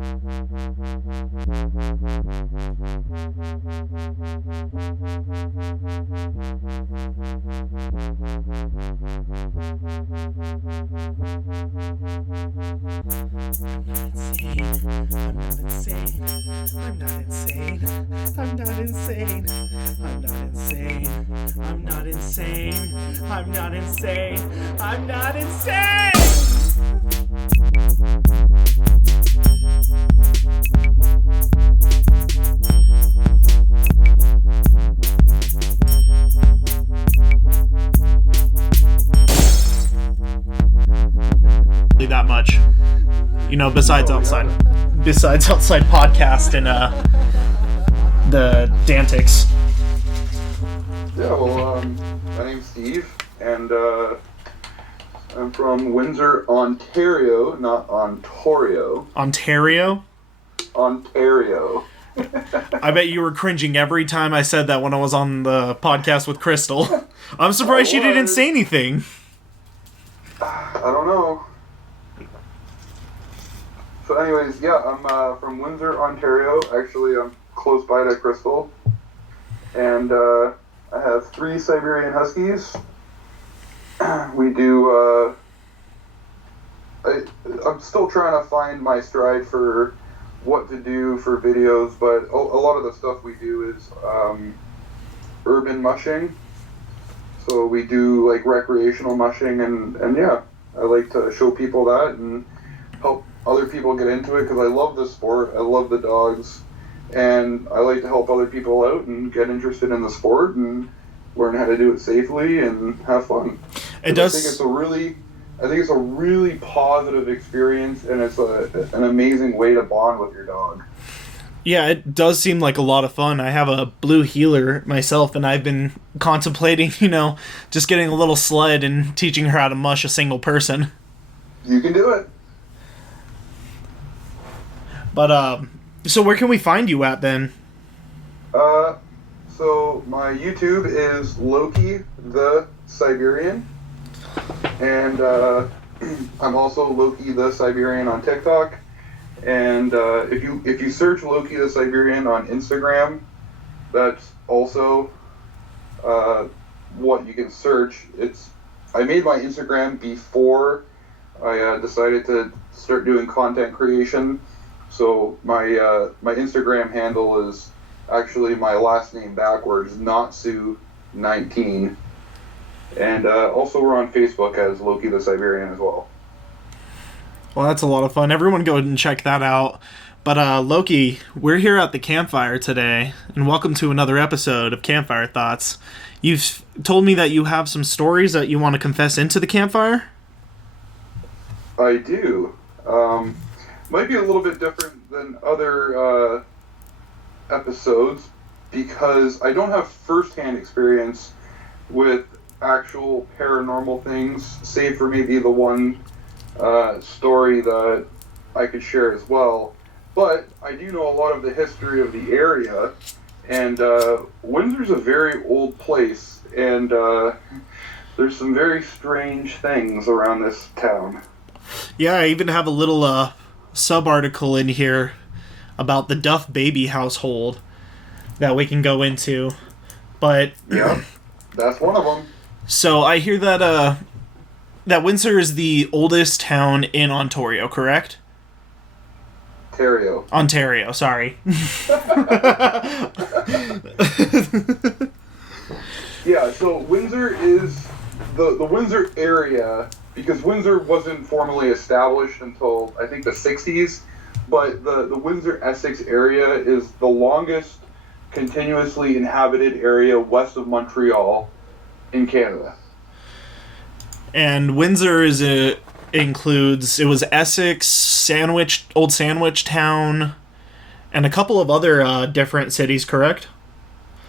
I'm not insane! That much, you know, besides outside podcast and the Dantics. Yeah, well, my name's Steve, and I'm from Windsor, Ontario, not Ontario. Ontario? Ontario. I bet you were cringing every time I said that when I was on the podcast with Crystal. I'm surprised she didn't say anything. I don't know. So anyways, yeah, I'm from Windsor, Ontario. Actually, I'm close by to Crystal. And I have 3 Siberian Huskies. We do, I'm still trying to find my stride for what to do for videos, but a lot of the stuff we do is urban mushing. So we do like recreational mushing, and yeah, I like to show people that and help other people get into it because I love the sport, I love the dogs, and I like to help other people out and get interested in the sport and learn how to do it safely and have fun. It does. I think it's a really positive experience, and it's an amazing way to bond with your dog. Yeah, it does seem like a lot of fun. I have a blue heeler myself, and I've been contemplating, just getting a little sled and teaching her how to mush a single person. You can do it. But, so where can we find you at then? So my YouTube is Loki the Siberian, and I'm also Loki the Siberian on TikTok. And if you search Loki the Siberian on Instagram, that's also what you can search. I made my Instagram before I decided to start doing content creation. So my Instagram handle is actually my last name backwards, Natsu19. And also we're on Facebook as Loki the Siberian as well. Well, that's a lot of fun. Everyone go and check that out. But Loki, we're here at the campfire today, and welcome to another episode of Campfire Thoughts. You've told me that you have some stories that you want to confess into the campfire? I do. Might be a little bit different than other episodes because I don't have first-hand experience with actual paranormal things, save for maybe the one story that I could share as well. But I do know a lot of the history of the area, and Windsor's a very old place, and there's some very strange things around this town. Yeah, I even have a little sub-article in here about the Duff baby household that we can go into. But yeah, that's one of them. So I hear that that Windsor is the oldest town in Ontario, correct? Ontario, sorry. Yeah, so Windsor is the Windsor area, because Windsor wasn't formally established until I think the 60s, but the Windsor-Essex area is the longest continuously inhabited area west of Montreal in Canada. And Windsor includes, it was Essex, Old Sandwich Town, and a couple of other different cities, correct?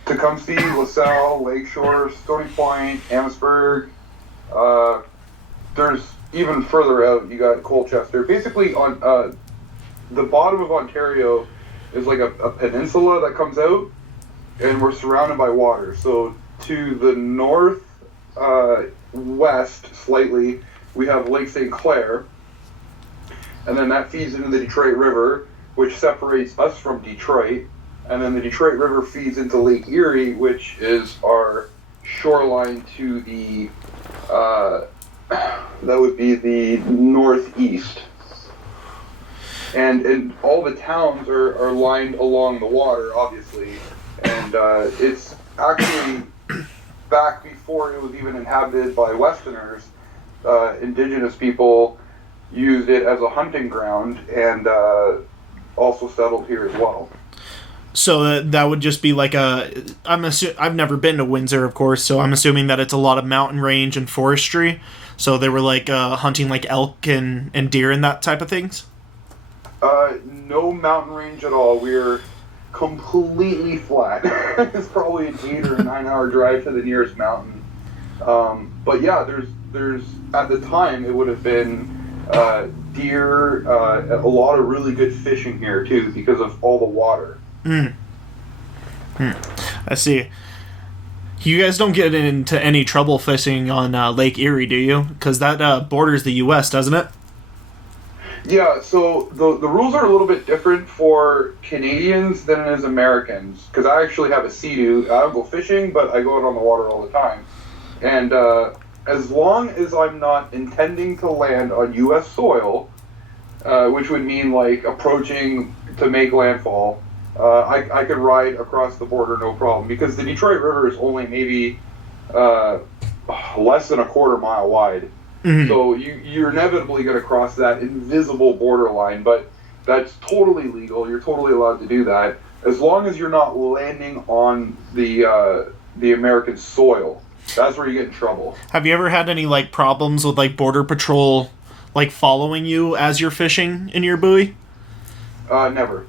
Tecumseh, LaSalle, Lakeshore, Stony Point, Amherstburg. There's even further out, you got Colchester. Basically, on the bottom of Ontario is like a peninsula that comes out, and we're surrounded by water. So to the north, west slightly, we have Lake St. Clair, and then that feeds into the Detroit River. which separates us from Detroit, and then the Detroit River feeds into Lake Erie, which is our shoreline to the, that would be the northeast. And all the towns are lined along the water, obviously, and it's actually, back before it was even inhabited by Westerners, indigenous people used it as a hunting ground and also settled here as well. So that would just be like I've never been to Windsor, of course, so I'm assuming that it's a lot of mountain range and forestry. So they were like hunting like elk and deer and that type of things? No mountain range at all. We're completely flat. It's probably an 8 or 9 hour drive to the nearest mountain. But yeah, there's at the time it would have been deer, a lot of really good fishing here too because of all the water. I see. You guys don't get into any trouble fishing on Lake Erie, do you? Because that borders the U.S., doesn't it? Yeah, so the rules are a little bit different for Canadians than it is Americans. Because I actually have a Sea-Doo. I don't go fishing, but I go out on the water all the time. And as long as I'm not intending to land on U.S. soil, which would mean like approaching to make landfall, I could ride across the border no problem. Because the Detroit River is only maybe less than a quarter mile wide. Mm-hmm. So you're inevitably going to cross that invisible borderline, but that's totally legal. You're totally allowed to do that as long as you're not landing on the American soil. That's where you get in trouble. Have you ever had any like problems with like border patrol like following you as you're fishing in your buoy? Never.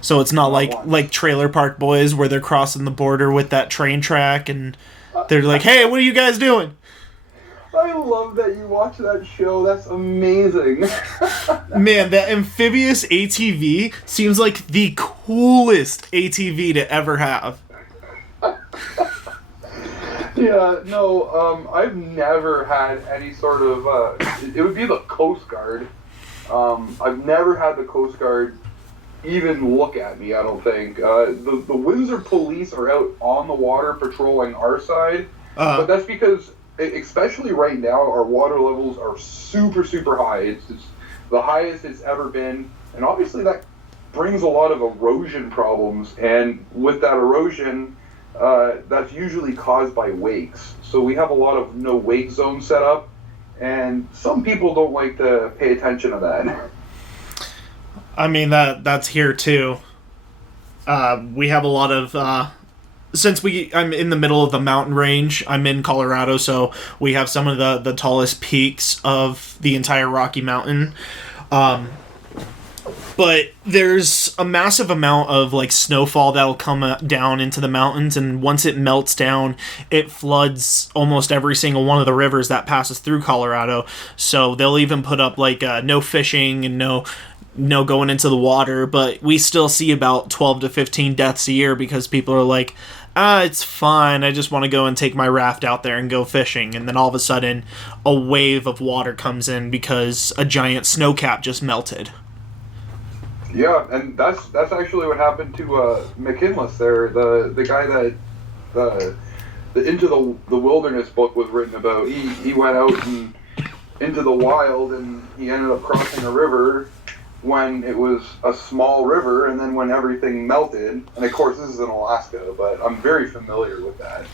So it's not like Trailer Park Boys where they're crossing the border with that train track and they're like, "Hey, what are you guys doing?" I love that you watch that show. That's amazing. Man, that amphibious ATV seems like the coolest ATV to ever have. Yeah, no, I've never had any sort of, it would be the Coast Guard. I've never had the Coast Guard even look at me, I don't think. The Windsor police are out on the water patrolling our side, but that's because, especially right now, our water levels are super, super high. It's the highest it's ever been, and obviously that brings a lot of erosion problems, and with that erosion, that's usually caused by wakes. So we have a lot of no wake zones set up, and some people don't like to pay attention to that. I mean, that's here too. We have a lot of since I'm in the middle of the mountain range. I'm in Colorado, so we have some of the tallest peaks of the entire Rocky Mountain. But there's a massive amount of like snowfall that'll come down into the mountains, and once it melts down, it floods almost every single one of the rivers that passes through Colorado. So they'll even put up like no fishing and no going into the water, but we still see about 12 to 15 deaths a year because people are like, it's fine, I just want to go and take my raft out there and go fishing, and then all of a sudden a wave of water comes in because a giant snow cap just melted. Yeah, and that's actually what happened to McKinless there, the guy that the Into the Wilderness book was written about. He went out and into the wild, and he ended up crossing a river when it was a small river, and then when everything melted, and of course this is in Alaska, but I'm very familiar with that.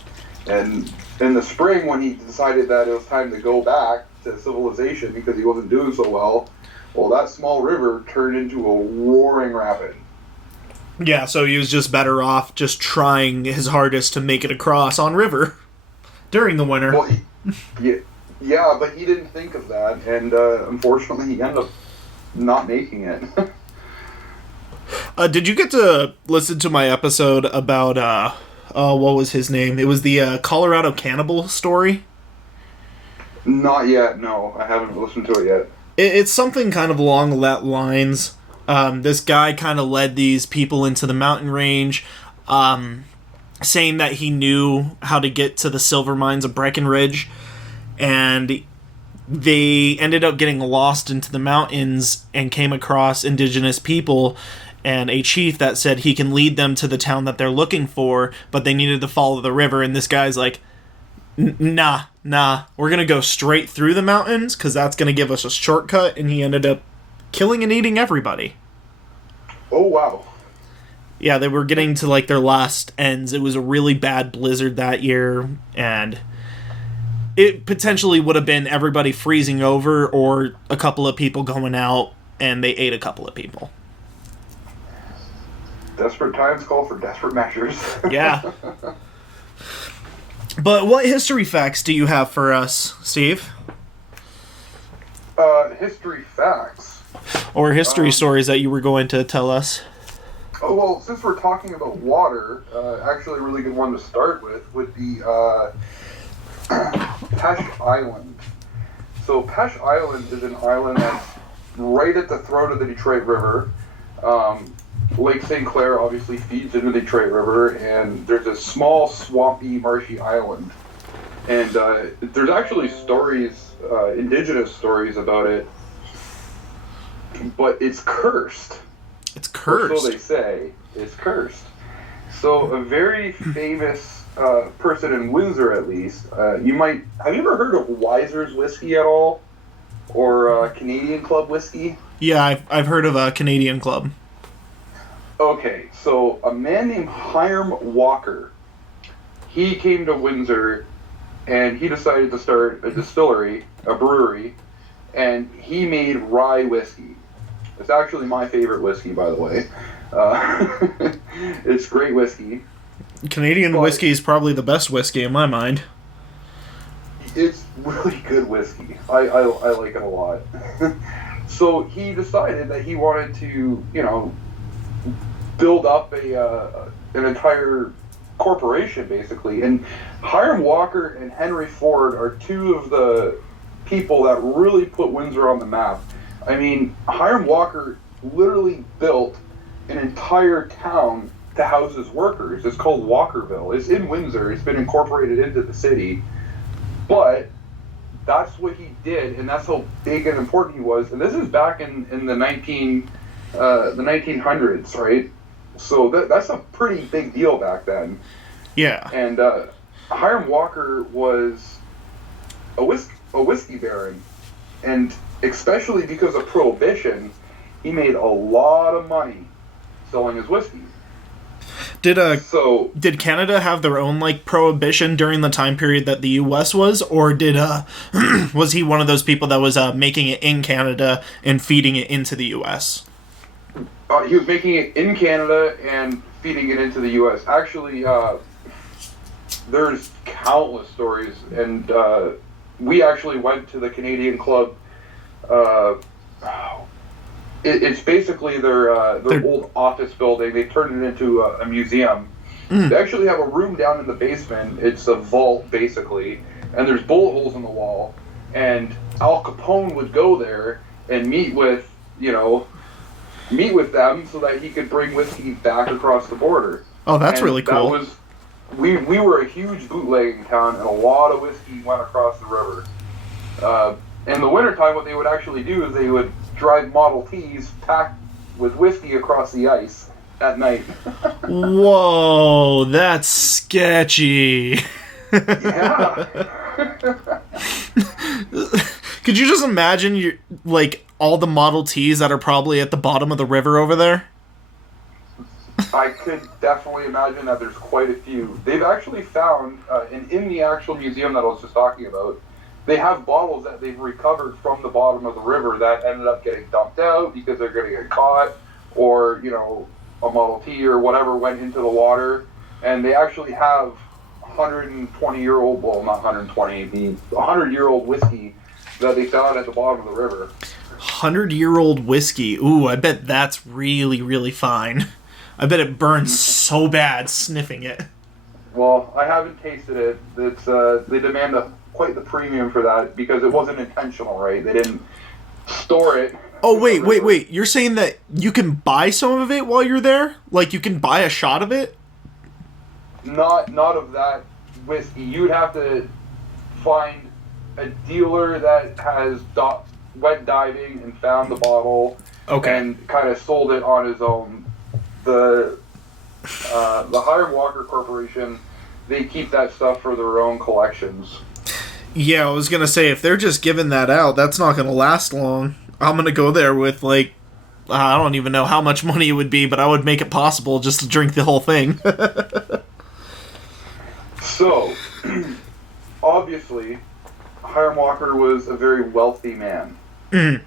And in the spring, when he decided that it was time to go back to civilization because he wasn't doing so well, that small river turned into a roaring rapid. Yeah, so he was just better off just trying his hardest to make it across on river during the winter. Well, yeah, but he didn't think of that, and unfortunately he ended up not making it. Did you get to listen to my episode about what was his name? It was the Colorado cannibal story. Not yet. No, I haven't listened to it yet. It's something kind of along that lines. This guy kind of led these people into the mountain range, saying that he knew how to get to the silver mines of Breckenridge, and they ended up getting lost into the mountains and came across indigenous people and a chief that said he can lead them to the town that they're looking for, but they needed to follow the river. And this guy's like, nah, we're going to go straight through the mountains because that's going to give us a shortcut. And he ended up killing and eating everybody. Oh, wow. Yeah, they were getting to like their last ends. It was a really bad blizzard that year, and it potentially would have been everybody freezing over or a couple of people going out, and they ate a couple of people. Desperate times call for desperate measures. Yeah. But what history facts do you have for us, Steve? History facts. Or history stories that you were going to tell us? Oh, well, since we're talking about water, actually a really good one to start with would be Pesh Island. So Pesh Island is an island that's right at the throat of the Detroit River. Lake St. Clair obviously feeds into the Detroit River, and there's a small, swampy, marshy island. And there's actually stories, indigenous stories about it, but it's cursed. It's cursed. Or so they say. It's cursed. So a very famous person in Windsor, at least, have you ever heard of Weiser's whiskey at all? Or Canadian Club whiskey? Yeah, I've heard of a Canadian Club. Okay, so a man named Hiram Walker, he came to Windsor and he decided to start a distillery, a brewery, and he made rye whiskey. It's actually my favorite whiskey, by the way. It's great whiskey. Canadian whiskey is probably the best whiskey in my mind. It's really good whiskey. I like it a lot. So he decided that he wanted to, build up an entire corporation, basically. And Hiram Walker and Henry Ford are two of the people that really put Windsor on the map. I mean, Hiram Walker literally built an entire town to house his workers. It's called Walkerville. It's in Windsor. It's been incorporated into the city. But that's what he did, and that's how big and important he was. And this is back in the 1900s, right? So that's a pretty big deal back then. Yeah. And Hiram Walker was a whiskey baron, and especially because of Prohibition, he made a lot of money selling his whiskey. Did Canada have their own prohibition during the time period that the U.S. was, or did was he one of those people that was making it in Canada and feeding it into the U.S.? He was making it in Canada and feeding it into the U.S. Actually, there's countless stories, and we actually went to the Canadian Club. It's basically their old office building. They turned it into a museum. They actually have a room down in the basement. It's a vault, basically, and there's bullet holes in the wall. And Al Capone would go there and meet with them so that he could bring whiskey back across the border. Oh, that's really cool. We were a huge bootlegging town, and a lot of whiskey went across the river. In the wintertime, what they would actually do is they would drive Model Ts packed with whiskey across the ice at night. Whoa, that's sketchy. Yeah. Could you just imagine all the Model Ts that are probably at the bottom of the river over there? I could definitely imagine that there's quite a few. They've actually found, in the actual museum that I was just talking about, they have bottles that they've recovered from the bottom of the river that ended up getting dumped out because they're going to get caught, or, a Model T or whatever went into the water. And they actually have 120-year-old, well, not 120, the 100-year-old whiskey that they found at the bottom of the river. 100-year-old whiskey. Ooh, I bet that's really, really fine. I bet it burns so bad sniffing it. Well, I haven't tasted it. It's they demand quite the premium for that because it wasn't intentional, right? They didn't store it. Oh, wait. You're saying that you can buy some of it while you're there? You can buy a shot of it? Not of that whiskey. You'd have to find a dealer that has went diving and found the bottle and kind of sold it on his own. The Hiram Walker Corporation, they keep that stuff for their own collections. Yeah, I was gonna say, if they're just giving that out, that's not gonna last long. I'm gonna go there with, like, I don't even know how much money it would be, but I would make it possible just to drink the whole thing. So, obviously, Hiram Walker was a very wealthy man. Mm.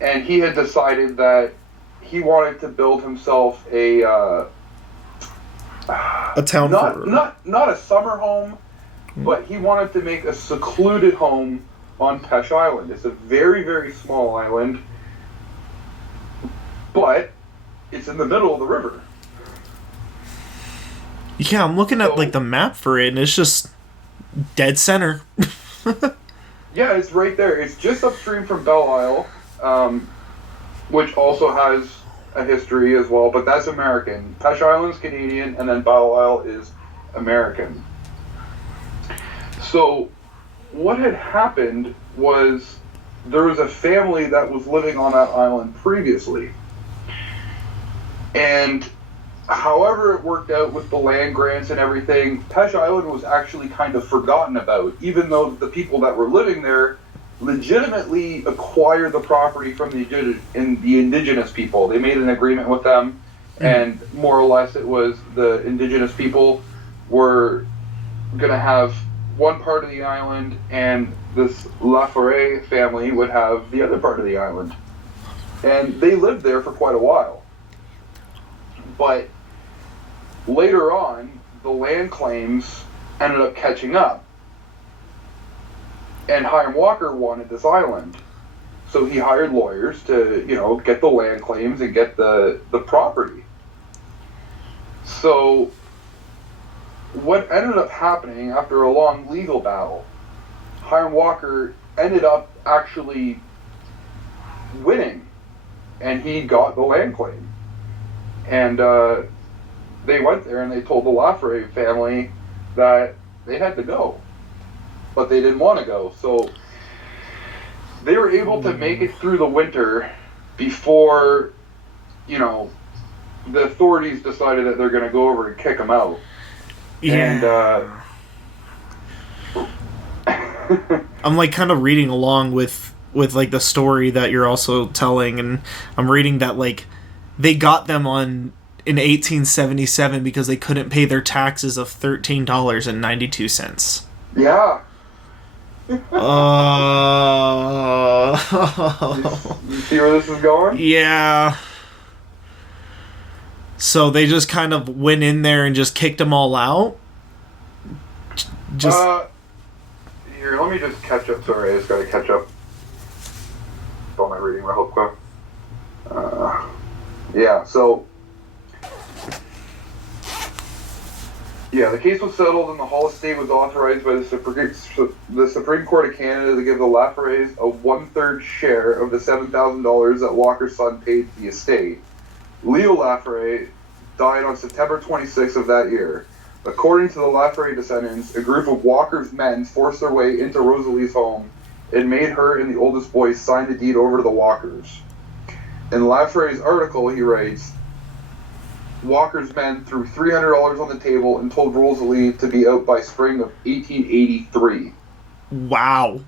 And he had decided that he wanted to build himself a town not a summer home, but he wanted to make a secluded home on Pesh Island. It's a very, very small island, but it's in the middle of the river. Yeah, I'm looking at, like, the map for it, and it's just dead center. Yeah, it's right there. It's just upstream from Belle Isle, which also has a history as well, but that's American. Pesh Island's Canadian, and then Belle Isle is American. So, what had happened was there was a family that was living on that island previously. And however it worked out with the land grants and everything, Pesh Island was actually kind of forgotten about, even though the people that were living there legitimately acquired the property from the indigenous people. They made an agreement with them, and more or less it was the indigenous people were going to have one part of the island, and this Laforet family would have the other part of the island. And they lived there for quite a while. But later on, the land claims ended up catching up. And Hiram Walker wanted this island. So he hired lawyers to, get the land claims and get the property. So what ended up happening after a long legal battle, Hiram Walker ended up actually winning, and he got the land claim. And they went there and they told the Lafrey family that they had to go, but they didn't want to go. So they were able to make it through the winter before, the authorities decided that they're going to go over and kick them out. Yeah. And I'm like kind of reading along with like the story that you're also telling, and I'm reading that like they got them in 1877 because they couldn't pay their taxes of $13.92. Yeah. You see where this is going? Yeah. So they just kind of went in there and just kicked them all out? Here, let me just catch up. Sorry, I just gotta catch up on my reading real quick. Yeah, so... Yeah, the case was settled and the Hall estate was authorized by the Supreme Court of Canada to give the Laforets a 1/3 share of the $7,000 that Walker's son paid to the estate. Leo Laforet died on September 26th of that year. According to the Laforet descendants, a group of Walker's men forced their way into Rosalie's home and made her and the oldest boy sign the deed over to the Walkers. In Laforet's article, he writes, Walker's men threw $300 on the table and told Rosalie to be out by spring of 1883. Wow.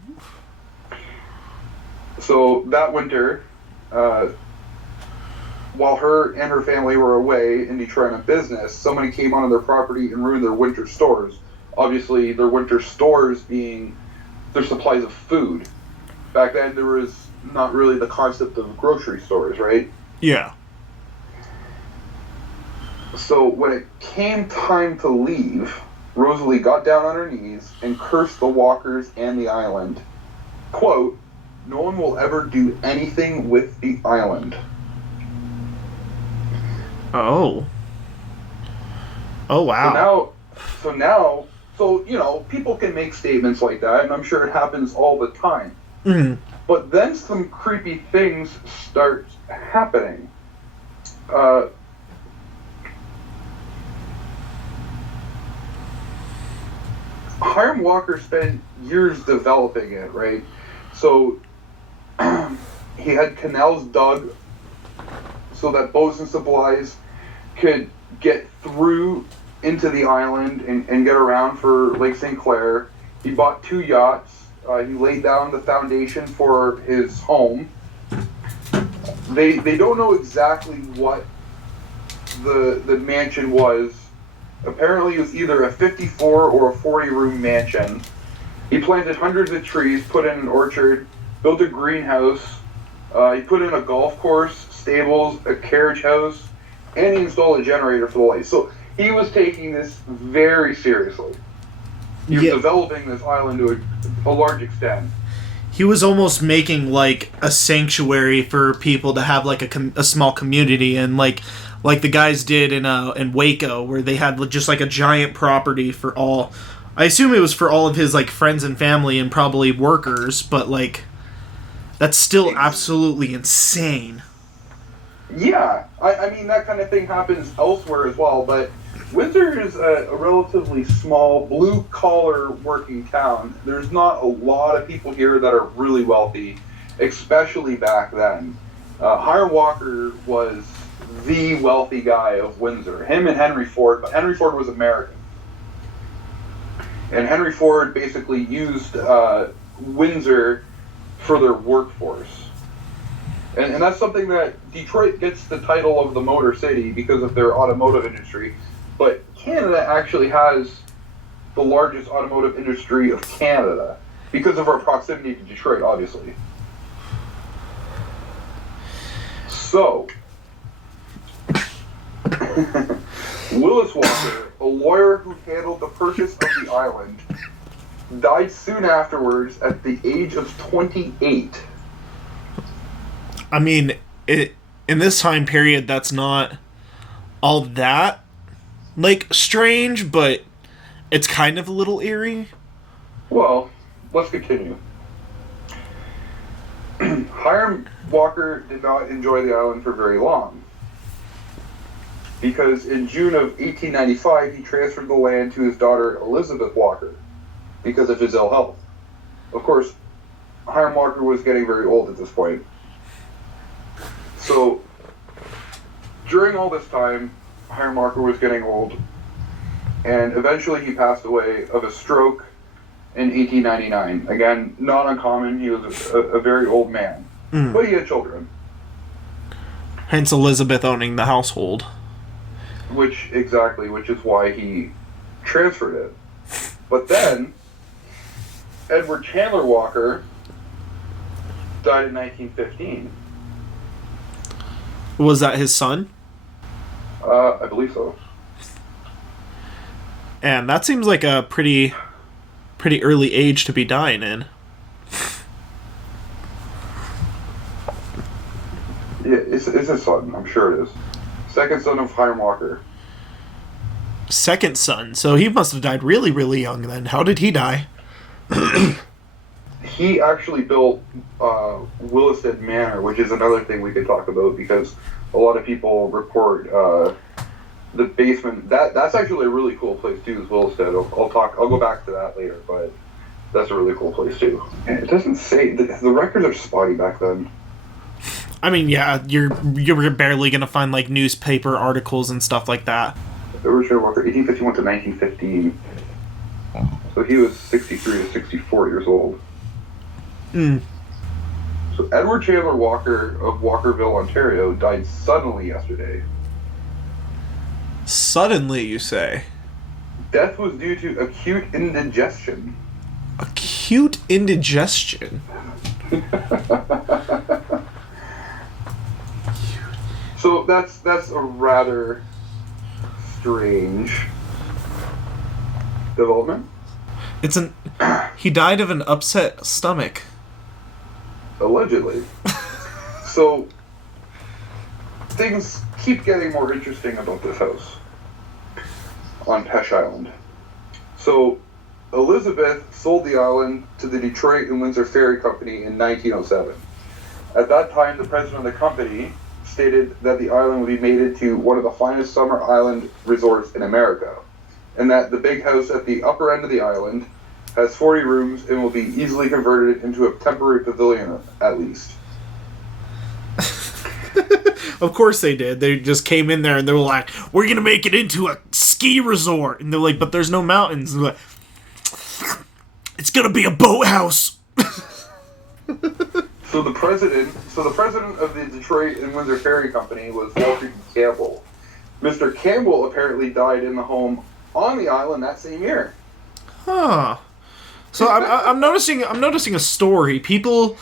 So that winter, while her and her family were away in Detroit on business, somebody came onto their property and ruined their winter stores. Obviously, their winter stores being their supplies of food. Back then, there was not really the concept of grocery stores, right? Yeah. So when it came time to leave, Rosalie got down on her knees and cursed the Walkers and the island. Quote, "No one will ever do anything with the island." Oh. Oh, wow. So people can make statements like that, and I'm sure it happens all the time. Mm-hmm. But then some creepy things start happening. Hiram Walker spent years developing it, right? So he had canals dug so that boats and supplies could get through into the island and get around for Lake St. Clair. He bought 2 yachts. He laid down the foundation for his home. They don't know exactly what the mansion was. Apparently it was either a 54 or a 40-room mansion. He planted hundreds of trees, put in an orchard, built a greenhouse. He put in a golf course, stables, a carriage house, and he installed a generator for the lights. So he was taking this very seriously. He was developing this island to a large extent. He was almost making like a sanctuary for people to have like a small community, and like the guys did in Waco, where they had just like a giant property for all. I assume it was for all of his like friends and family and probably workers, but like that's still absolutely insane. Yeah, I mean that kind of thing happens elsewhere as well, but Windsor is a relatively small, blue-collar working town. There's not a lot of people here that are really wealthy, especially back then. Hiram Walker was the wealthy guy of Windsor. Him and Henry Ford, but Henry Ford was American. And Henry Ford basically used Windsor for their workforce. And that's something that Detroit gets the title of the Motor City because of their automotive industry. But Canada actually has the largest automotive industry of Canada because of our proximity to Detroit, obviously. So, Willis Walker, a lawyer who handled the purchase of the island, died soon afterwards at the age of 28. I mean, in this time period, that's not all that like strange, but it's kind of a little eerie. Well, let's continue. Hiram Walker did not enjoy the island for very long, because in June of 1895 he transferred the land to his daughter Elizabeth Walker because of his ill health. Of course, Hiram Walker was getting very old at this point. So during all this time, Hiram Walker was getting old, and eventually he passed away of a stroke in 1899. Again, not uncommon. He was a very old man, but he had children. Hence Elizabeth owning the household. Which is why he transferred it. But then, Edward Chandler Walker died in 1915. Was that his son? I believe so. And that seems like a pretty early age to be dying in. Yeah, it's his son. I'm sure it is. Second son of Hiram Walker. Second son? So he must have died really, really young then. How did he die? He actually built Williston Manor, which is another thing we could talk about, because a lot of people report the basement. That's actually a really cool place too, is Williston. I'll go back to that later, but that's a really cool place too. And it doesn't say the records are spotty back then. I mean, yeah, you're barely gonna find like newspaper articles and stuff like that. Edward Walker, 1851 to 1915. So he was 63 to 64 years old. So Edward Chandler Walker of Walkerville, Ontario, died suddenly yesterday. Suddenly, you say? Death was due to acute indigestion. Acute indigestion? So that's a rather strange development. He died of an upset stomach. Allegedly. So things keep getting more interesting about this house on Pesh Island. So Elizabeth sold the island to the Detroit and Windsor Ferry Company in 1907. At that time, the president of the company stated that the island would be made into one of the finest summer island resorts in America, and that the big house at the upper end of the island has 40 rooms, and will be easily converted into a temporary pavilion, at least. Of course they did. They just came in there and they were like, we're going to make it into a ski resort. And they're like, but there's no mountains. And they're like, it's going to be a boathouse. So the president of the Detroit and Windsor Ferry Company was Walter Campbell. Mr. Campbell apparently died in the home on the island that same year. Huh. So I'm noticing a story. People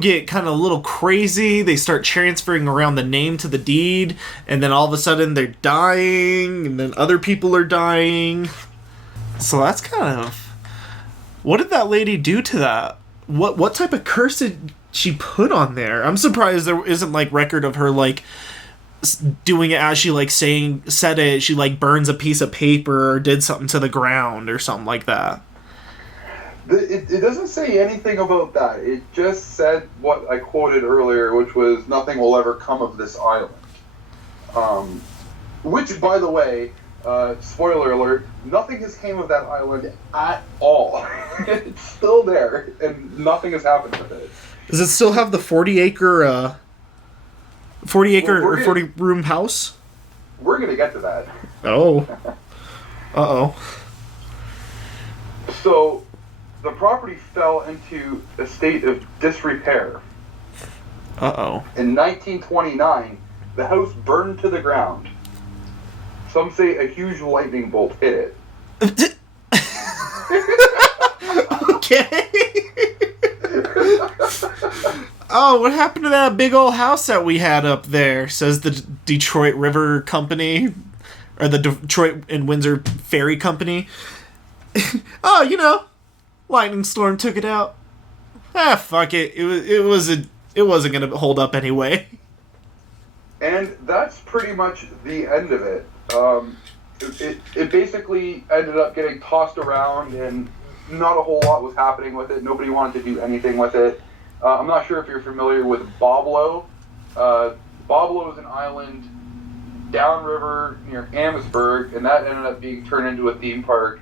get kind of a little crazy. They start transferring around the name to the deed, and then all of a sudden they're dying, and then other people are dying. So that's kind of... What did that lady do to that? What type of curse did she put on there? I'm surprised there isn't, like, record of her, like, doing it as she, like, said it. She, like, burns a piece of paper or did something to the ground or something like that. It doesn't say anything about that. It just said what I quoted earlier, which was, nothing will ever come of this island. Which, by the way, spoiler alert, nothing has came of that island at all. It's still there, and nothing has happened with it. Does it still have the 40-acre 40-room house? We're going to get to that. Oh. Uh-oh. So... the property fell into a state of disrepair. Uh-oh. In 1929, the house burned to the ground. Some say a huge lightning bolt hit it. Okay. Oh, what happened to that big old house that we had up there? Says the Detroit River Company, or the Detroit and Windsor Ferry Company. Oh, you know, lightning storm took it out. Ah, fuck it. It wasn't gonna hold up anyway. And that's pretty much the end of it. It basically ended up getting tossed around, and not a whole lot was happening with it. Nobody wanted to do anything with it. I'm not sure if you're familiar with Boblo. Boblo is an island downriver near Amherstburg, and that ended up being turned into a theme park.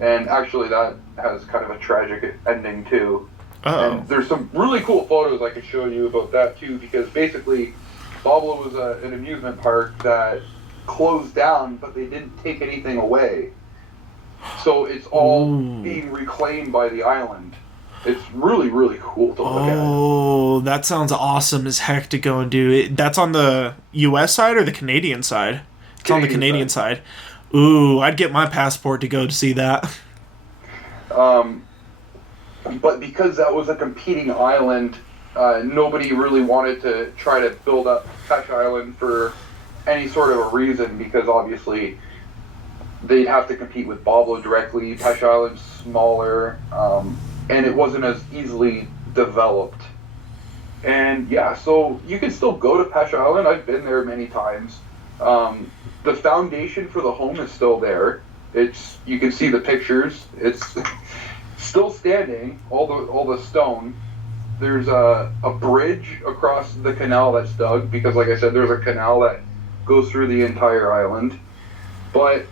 And actually, that has kind of a tragic ending, too. Uh-oh. And there's some really cool photos I could show you about that, too, because basically, Boblo was an amusement park that closed down, but they didn't take anything away. So it's all being reclaimed by the island. It's really, really cool to look at. Oh, that sounds awesome as heck to go and do it. That's on the U.S. side or the Canadian side? It's on the Canadian side. Ooh, I'd get my passport to go to see that. But because that was a competing island, nobody really wanted to try to build up Pesh Island for any sort of a reason, because obviously they'd have to compete with Boblo directly. Pesh Island's smaller, and it wasn't as easily developed. And yeah, so you can still go to Pesh Island. I've been there many times. The foundation for the home is still there. You can see the pictures. It's still standing, all the stone. There's a bridge across the canal that's dug, because like I said, there's a canal that goes through the entire island. But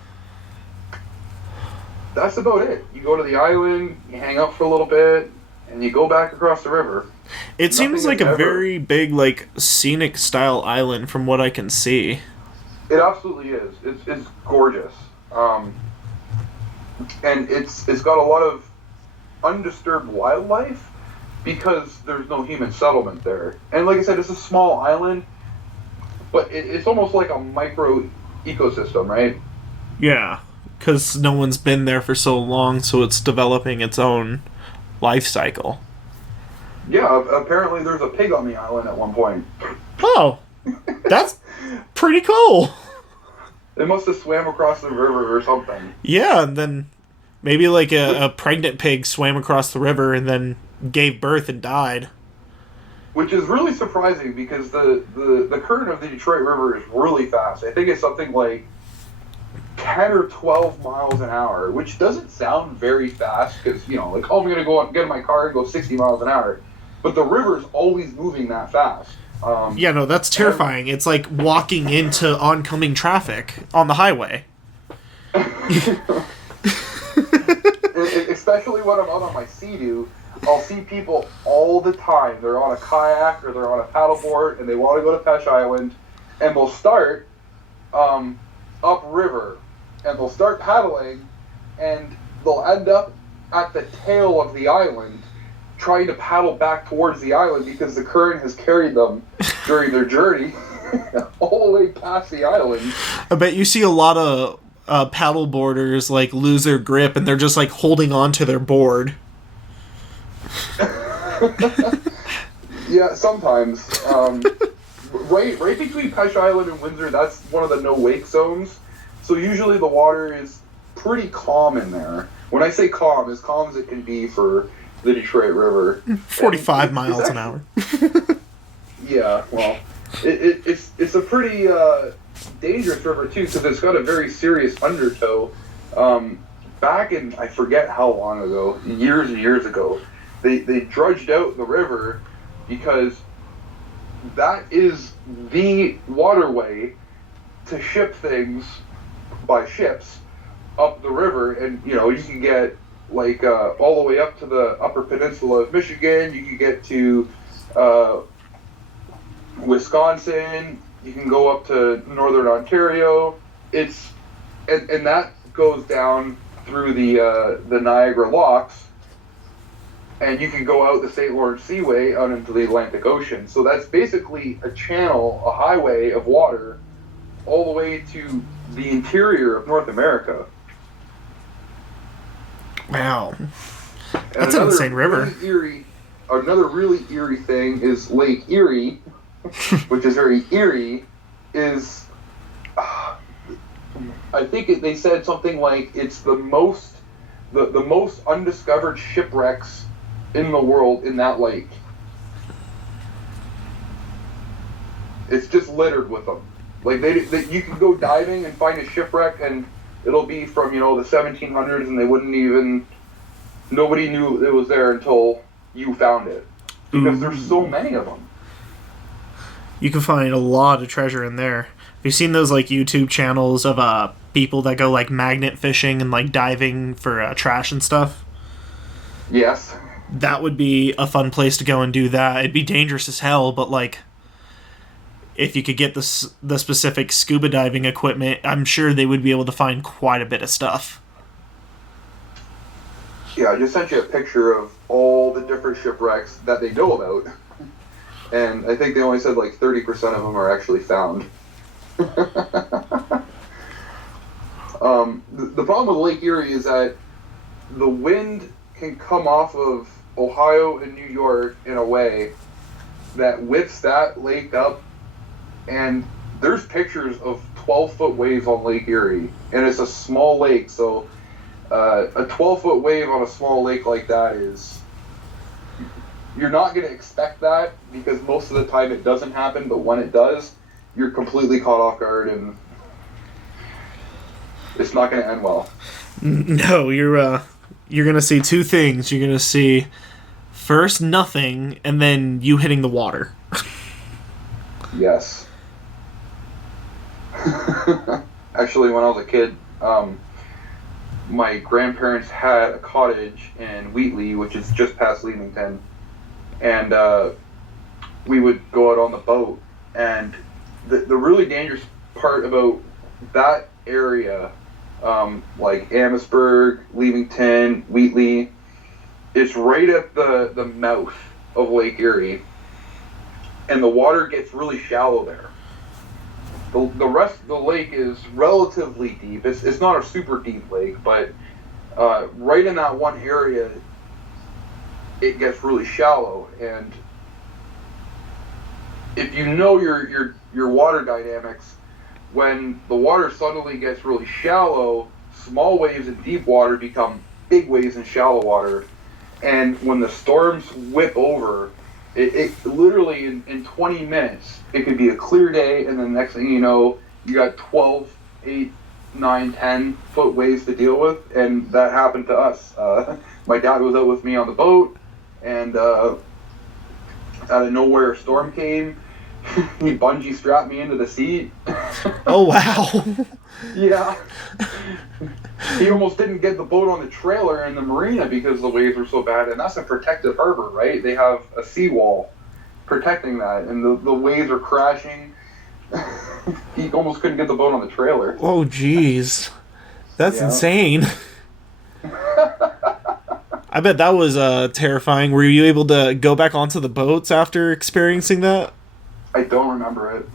that's about it. You go to the island, you hang out for a little bit, and you go back across the river. It seems like a very big, like, scenic style island from what I can see. It absolutely is. It's gorgeous. And it's got a lot of undisturbed wildlife because there's no human settlement there. And like I said, it's a small island, but it's almost like a micro ecosystem, right? Yeah, because no one's been there for so long, so it's developing its own life cycle. Yeah, apparently there's a pig on the island at one point. Oh, that's pretty cool. It must have swam across the river or something. Yeah, and then maybe like a pregnant pig swam across the river and then gave birth and died. Which is really surprising because the current of the Detroit River is really fast. I think it's something like 10 or 12 miles an hour, which doesn't sound very fast because, you know, like, oh, I'm going to go out and get in my car and go 60 miles an hour. But the river's always moving that fast. Yeah, no, that's terrifying. It's like walking into oncoming traffic on the highway. especially when I'm out on my Sea-Doo, I'll see people all the time. They're on a kayak or they're on a paddleboard and they want to go to Pesh Island, and they'll start upriver, and they'll start paddling, and they'll end up at the tail of the island trying to paddle back towards the island because the current has carried them during their journey all the way past the island. I bet you see a lot of paddle boarders like lose their grip and they're just like holding on to their board. Yeah, sometimes. Right between Pesh Island and Windsor, that's one of the no-wake zones. So usually the water is pretty calm in there. When I say calm, as calm as it can be for the Detroit River. 45 miles an hour. Yeah, well, it's a pretty dangerous river, too, because it's got a very serious undertow. Back in, I forget how long ago, years and years ago, they dredged out the river because that is the waterway to ship things by ships up the river, and you can get like all the way up to the Upper Peninsula of Michigan. You can get to Wisconsin. You can go up to Northern Ontario. It's and that goes down through the Niagara Locks. And you can go out the St. Lawrence Seaway out into the Atlantic Ocean. So that's basically a channel, a highway of water, all the way to the interior of North America. Wow. That's an insane river. Another really eerie thing is Lake Erie, which is very eerie, is... I think they said something like it's the most undiscovered shipwrecks in the world in that lake. It's just littered with them. Like you can go diving and find a shipwreck, and it'll be from the 1700s, and nobody knew it was there until you found it, because there's so many of them. You can find a lot of treasure in there. Have you seen those like YouTube channels of people that go like magnet fishing and like diving for trash and stuff? Yes. That would be a fun place to go and do that. It'd be dangerous as hell, but like if you could get the specific scuba diving equipment, I'm sure they would be able to find quite a bit of stuff. Yeah, I just sent you a picture of all the different shipwrecks that they know about. And I think they only said like 30% of them are actually found. The problem with Lake Erie is that the wind can come off of Ohio and New York in a way that whips that lake up, and there's pictures of 12-foot waves on Lake Erie, and it's a small lake, so a 12-foot wave on a small lake like that is... You're not going to expect that, because most of the time it doesn't happen, but when it does, you're completely caught off guard, and it's not going to end well. No, you're going to see two things. You're going to see, first, nothing, and then you hitting the water. Yes. Actually, when I was a kid, my grandparents had a cottage in Wheatley, which is just past Leamington, and we would go out on the boat, and the really dangerous part about that area, like Amherstburg, Leamington, Wheatley, is right at the mouth of Lake Erie, and the water gets really shallow there. The rest of the lake is relatively deep. It's not a super deep lake, but right in that one area, it gets really shallow. And if you know your water dynamics, when the water suddenly gets really shallow, small waves in deep water become big waves in shallow water. And when the storms whip over, it literally in 20 minutes, it could be a clear day, and then the next thing you know, you got 12, 8, 9, 10 foot waves to deal with, and that happened to us. My dad was out with me on the boat, and out of nowhere a storm came, he bungee strapped me into the seat. Oh, wow. Yeah. He almost didn't get the boat on the trailer in the marina because the waves were so bad, and that's a protected harbor, right? They have a seawall protecting that, and the waves are crashing. He almost couldn't get the boat on the trailer. Oh, jeez. That's insane. I bet that was terrifying. Were you able to go back onto the boats after experiencing that? I don't remember it.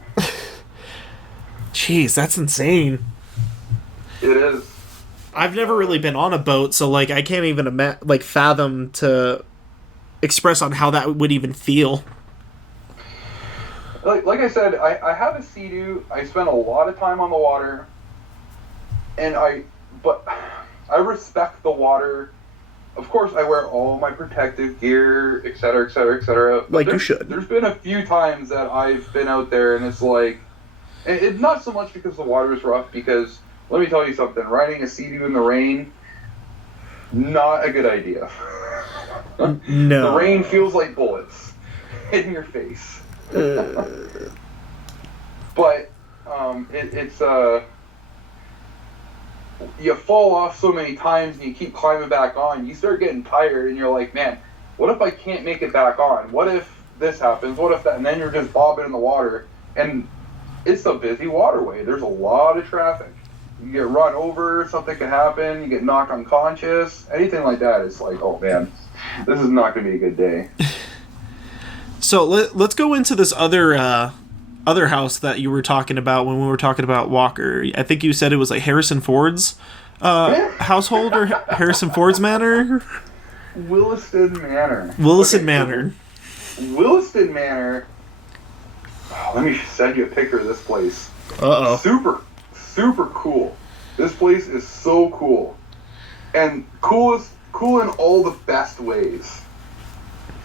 Jeez, that's insane. It is. I've never really been on a boat, so like I can't even fathom to express on how that would even feel. Like I said, I have a Sea-Doo. I spent a lot of time on the water, but I respect the water. Of course, I wear all my protective gear, etc., etc., etc. Like you should. There's been a few times that I've been out there, and it's like, it's not so much because the water is rough, because let me tell you something, riding a Sea-Doo in the rain, not a good idea. No. The rain feels like bullets in your face. But it's you fall off so many times and you keep climbing back on, you start getting tired, and you're like, man, what if I can't make it back on? What if this happens? What if that? And then you're just bobbing in the water, and it's a busy waterway. There's a lot of traffic. You get run over, something can happen, you get knocked unconscious, anything like that. It's like, oh man, this is not going to be a good day. So let's go into this other house that you were talking about when we were talking about Walker. I think you said it was like Harrison Ford's household, or Harrison Ford's manor? Williston Manor. Williston Manor. Williston Manor. Oh, let me send you a picture of this place. Uh-oh. Super cool. This place is so cool. And cool in all the best ways.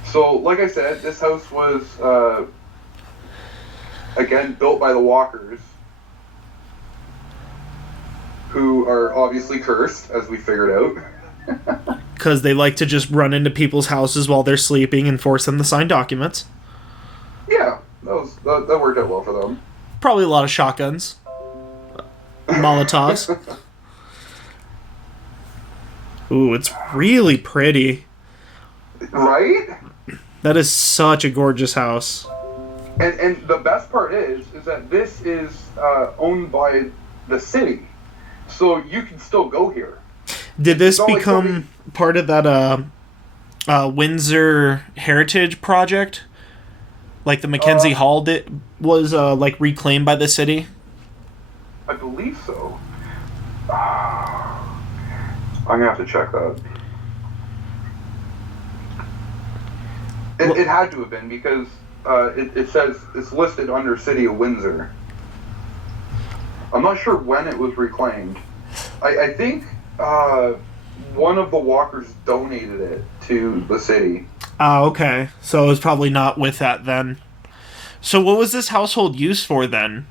So, like I said, this house was, again, built by the Walkers, who are obviously cursed, as we figured out. Because they like to just run into people's houses while they're sleeping and force them to sign documents. Yeah, that worked out well for them. Probably a lot of shotguns. Molotovs. Ooh, it's really pretty. Right? That is such a gorgeous house. And the best part is that this is owned by the city, so you can still go here. Did this become part of that Windsor Heritage Project? Like the Mackenzie Hall was like reclaimed by the city? I believe so. I'm gonna have to check that. It had to have been, because it says it's listed under City of Windsor. I'm not sure when it was reclaimed. I think one of the Walkers donated it to the city. Oh, okay. So it was probably not with that then. So what was this household used for then?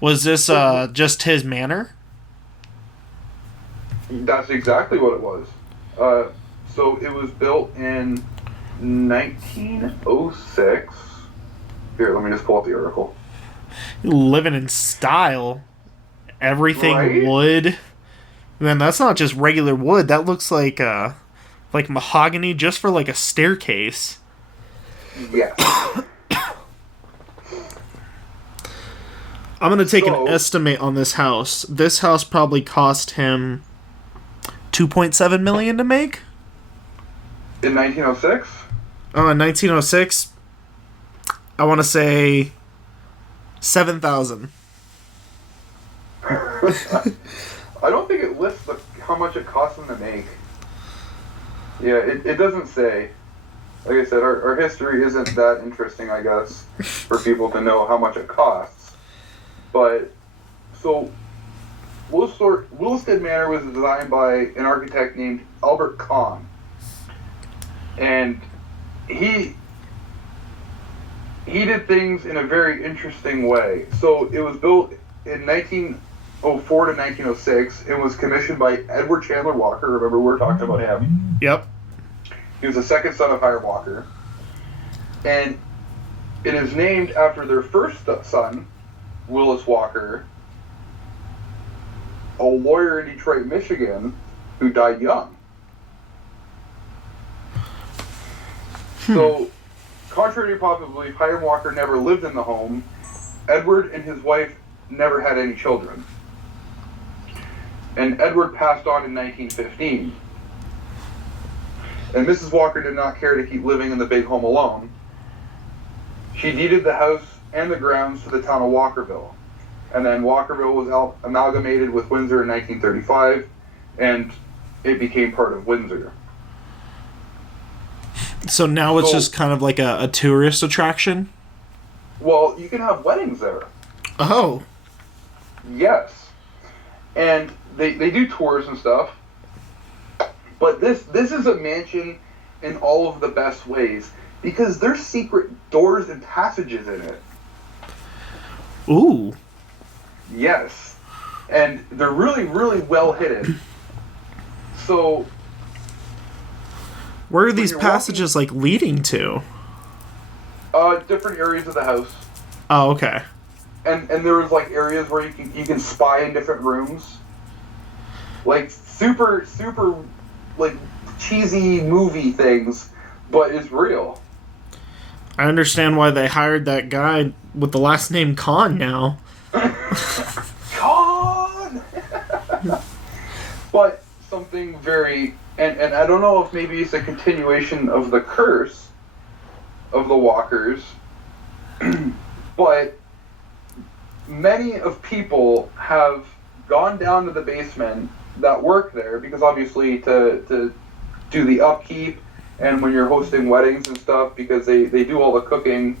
Was this just his manor? That's exactly what it was. So it was built in 1906. Here, let me just pull up the article. Living in style. Everything right? wood. Man, that's not just regular wood. That looks like mahogany just for like a staircase. Yes. I'm gonna take an estimate on this house. This house probably cost him $2.7 million to make. In 1906? Oh, in 1906, I want to say $7,000. I don't think it lists how much it cost them to make. Yeah, it doesn't say. Like I said, our history isn't that interesting, I guess, for people to know how much it costs. But, so, Williston Manor was designed by an architect named Albert Kahn. And he did things in a very interesting way. So it was built in 1904 to 1906. It was commissioned by Edward Chandler Walker. Remember, we were talking about him. Yep. He was the second son of Hiram Walker. And It is named after their first son, Willis Walker, a lawyer in Detroit, Michigan, who died young. So, contrary to popular belief, Hiram Walker never lived in the home. Edward and his wife never had any children. And Edward passed on in 1915. And Mrs. Walker did not care to keep living in the big home alone. She deeded the house and the grounds to the town of Walkerville. And then Walkerville was amalgamated with Windsor in 1935, and it became part of Windsor. So now it's just kind of like a tourist attraction? Well, you can have weddings there. Oh. Yes. And they do tours and stuff. But this is a mansion in all of the best ways, because there's secret doors and passages in it. Ooh. Yes. And they're really, really well hidden. So... where are these passages, like, leading to? Different areas of the house. Oh, okay. And there was, like, areas where you can spy in different rooms. Like, super, like, cheesy movie things, but it's real. I understand why they hired that guy with the last name Khan now. Khan! But something very... And I don't know if maybe it's a continuation of the curse of the Walkers, but many of people have gone down to the basement that work there, because obviously to do the upkeep, and when you're hosting weddings and stuff, because they do all the cooking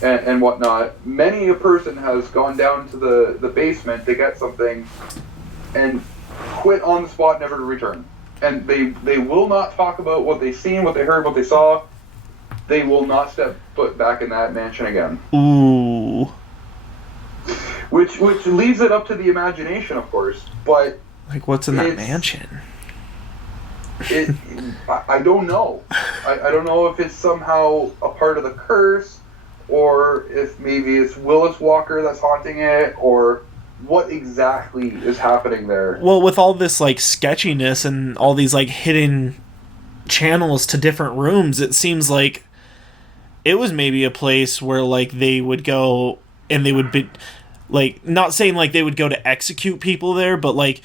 and whatnot, many a person has gone down to the basement to get something and quit on the spot, never to return. And they will not talk about what they seen, what they heard, what they saw. They will not step foot back in that mansion again. Ooh. Which leaves it up to the imagination, of course. But like, what's in that mansion? I don't know. I don't know if it's somehow a part of the curse, or if maybe it's Willis Walker that's haunting it, or what exactly is happening there. Well, with all this, like, sketchiness and all these, like, hidden channels to different rooms, it seems like it was maybe a place where, like, they would go and they would be, like, not saying, like, they would go to execute people there, but, like,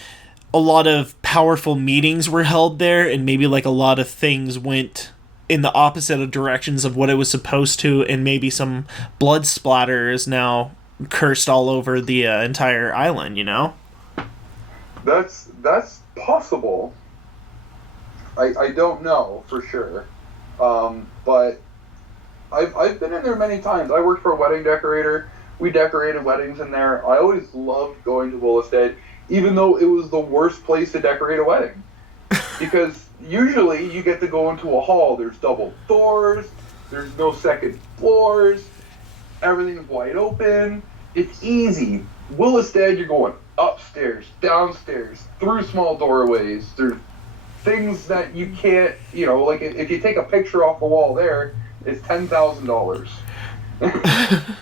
a lot of powerful meetings were held there, and maybe, like, a lot of things went in the opposite of directions of what it was supposed to, and maybe some blood splatter is now cursed all over the entire island, you know? That's possible. I don't know for sure, but I've been in there many times. I worked for a wedding decorator. We decorated weddings in there. I always loved going to Willisted, even though it was the worst place to decorate a wedding, because usually you get to go into a hall. There's double doors. There's no second floors. Everything's wide open. It's easy. Willisted, you're going upstairs, downstairs, through small doorways. There's things that you can't, you know, like if you take a picture off the wall there, it's $10,000.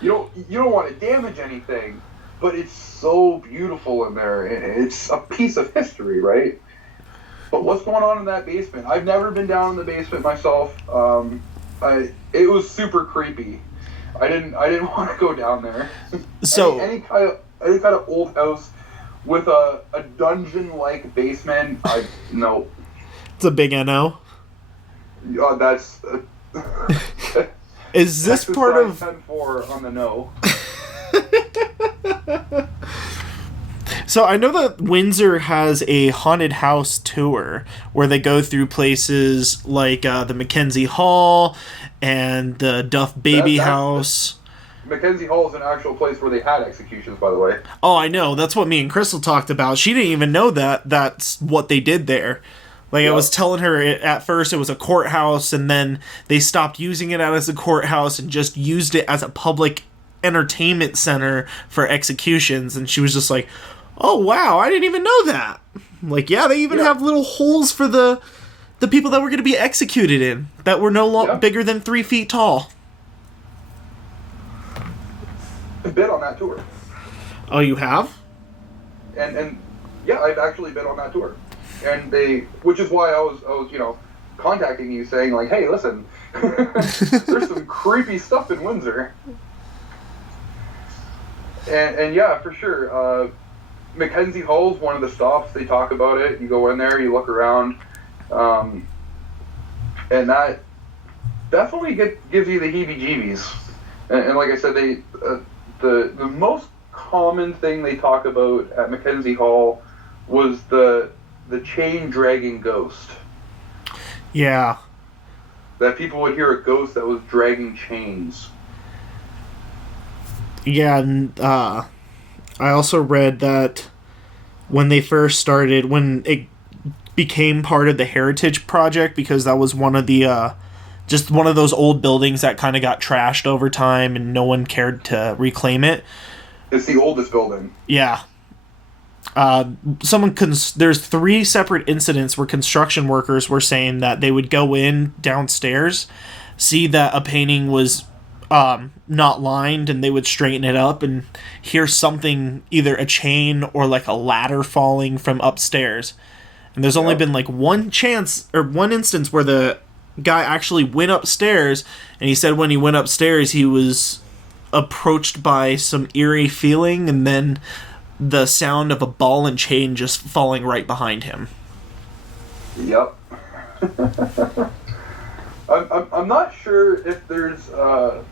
You don't want to damage anything, but it's so beautiful in there, and it's a piece of history, right? But what's going on in that basement? I've never been down in the basement myself. It was super creepy. I didn't want to go down there. So any kind of old house with a dungeon-like basement, no. It's a big NO. That's is this Texas part of 10-4 on the no? So I know that Windsor has a haunted house tour where they go through places like the Mackenzie Hall and the Duff Baby House. Mackenzie Hall is an actual place where they had executions, by the way. Oh, I know. That's what me and Crystal talked about. She didn't even know that that's what they did there. Like, I was telling her at first it was a courthouse, and then they stopped using it as a courthouse and just used it as a public entertainment center for executions. And she was just like, oh, wow, I didn't even know that. Like, yeah, they even have little holes for the people that were going to be executed in that were no longer bigger than 3 feet tall. been on that tour. Oh, you have? And yeah, I've actually been on that tour. And which is why I was contacting you saying like, hey, listen, there's some creepy stuff in Windsor. And yeah, for sure. Mackenzie Hall's one of the stops. They talk about it. You go in there, you look around, and that definitely gives you the heebie-jeebies. And like I said, the most common thing they talk about at Mackenzie Hall was the chain dragging ghost. Yeah. That people would hear a ghost that was dragging chains. Yeah, and I also read that when they first started, when it became part of the Heritage Project, because that was one of the just one of those old buildings that kind of got trashed over time and no one cared to reclaim it. It's the oldest building. Yeah. There's 3 separate incidents where construction workers were saying that they would go in downstairs, see that a painting was not lined, and they would straighten it up and hear something, either a chain or like a ladder falling from upstairs. And there's only been like one instance where the guy actually went upstairs, and he said when he went upstairs he was approached by some eerie feeling, and then the sound of a ball and chain just falling right behind him. Yep. I'm not sure if there's a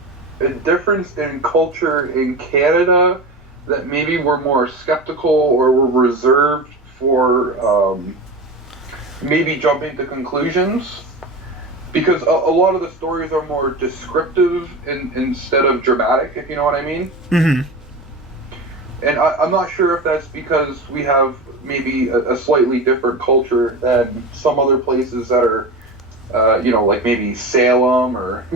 difference in culture in Canada, that maybe we're more skeptical or we're reserved for maybe jumping to conclusions, because a lot of the stories are more descriptive instead of dramatic, if you know what I mean. Mm-hmm. And I'm not sure if that's because we have maybe a slightly different culture than some other places that are, like maybe Salem or...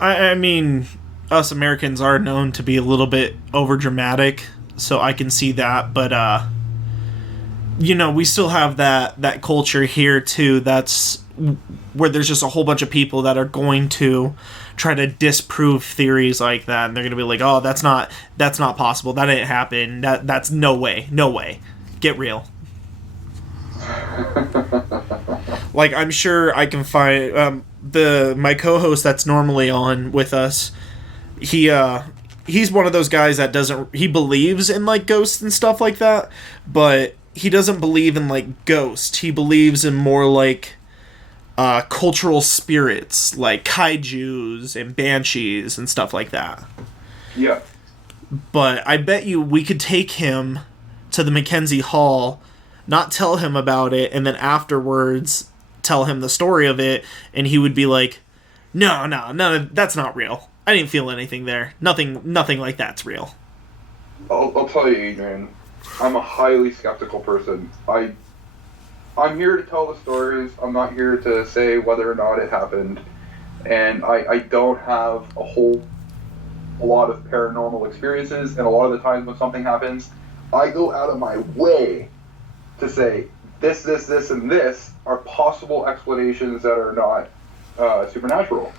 I mean, us Americans are known to be a little bit overdramatic, so I can see that, but, we still have that culture here, too, that's where there's just a whole bunch of people that are going to try to disprove theories like that, and they're going to be like, oh, that's not possible, that didn't happen, that's no way, get real. Like, I'm sure I can find, my co-host that's normally on with us, he's one of those guys that he believes in, like, ghosts and stuff like that, but he doesn't believe in, like, ghosts. He believes in more, like, cultural spirits, like kaijus and banshees and stuff like that. Yeah. But I bet you we could take him to the Mackenzie Hall, not tell him about it, and then afterwards tell him the story of it, and he would be like, no, that's not real. I didn't feel anything there. Nothing like that's real. I'll tell you, Adrian, I'm a highly skeptical person. I'm here to tell the stories. I'm not here to say whether or not it happened. And I don't have a whole lot of paranormal experiences. And a lot of the times when something happens, I go out of my way to say, this, and this are possible explanations that are not supernatural.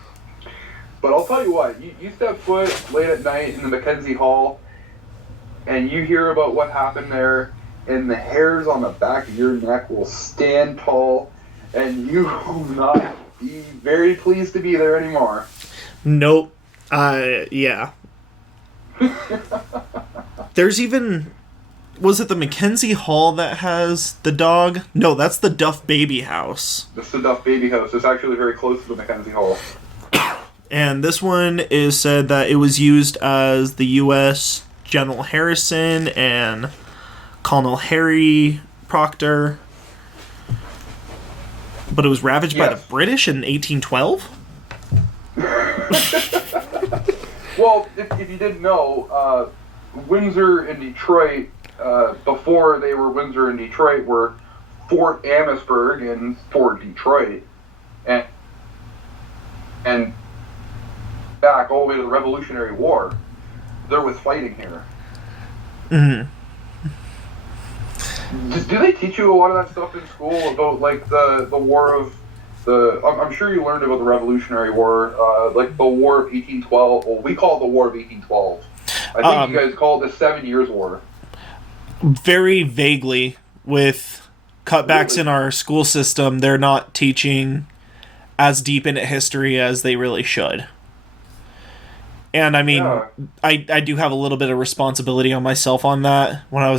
But I'll tell you what, you step foot late at night in the Mackenzie Hall, and you hear about what happened there, and the hairs on the back of your neck will stand tall, and you will not be very pleased to be there anymore. Nope. Yeah. There's even... Was it the Mackenzie Hall that has the dog? No, that's the Duff Baby House. That's the Duff Baby House. It's actually very close to the Mackenzie Hall. And this one is said that it was used as the U.S. General Harrison and Colonel Harry Proctor. But it was ravaged by the British in 1812? Well, if you didn't know, Windsor and Detroit, before they were Windsor and Detroit, were Fort Amherstburg and Fort Detroit. And back all the way to the Revolutionary War, there was fighting here. Mm-hmm. Do they teach you a lot of that stuff in school about, like, the War of I'm sure you learned about the Revolutionary War, like the War of 1812. Well, we call it the War of 1812. I think you guys call it the 7 Years' War. Very vaguely, with cutbacks in our school system, they're not teaching as deep into history as they really should. And I mean, I do have a little bit of responsibility on myself on that. When I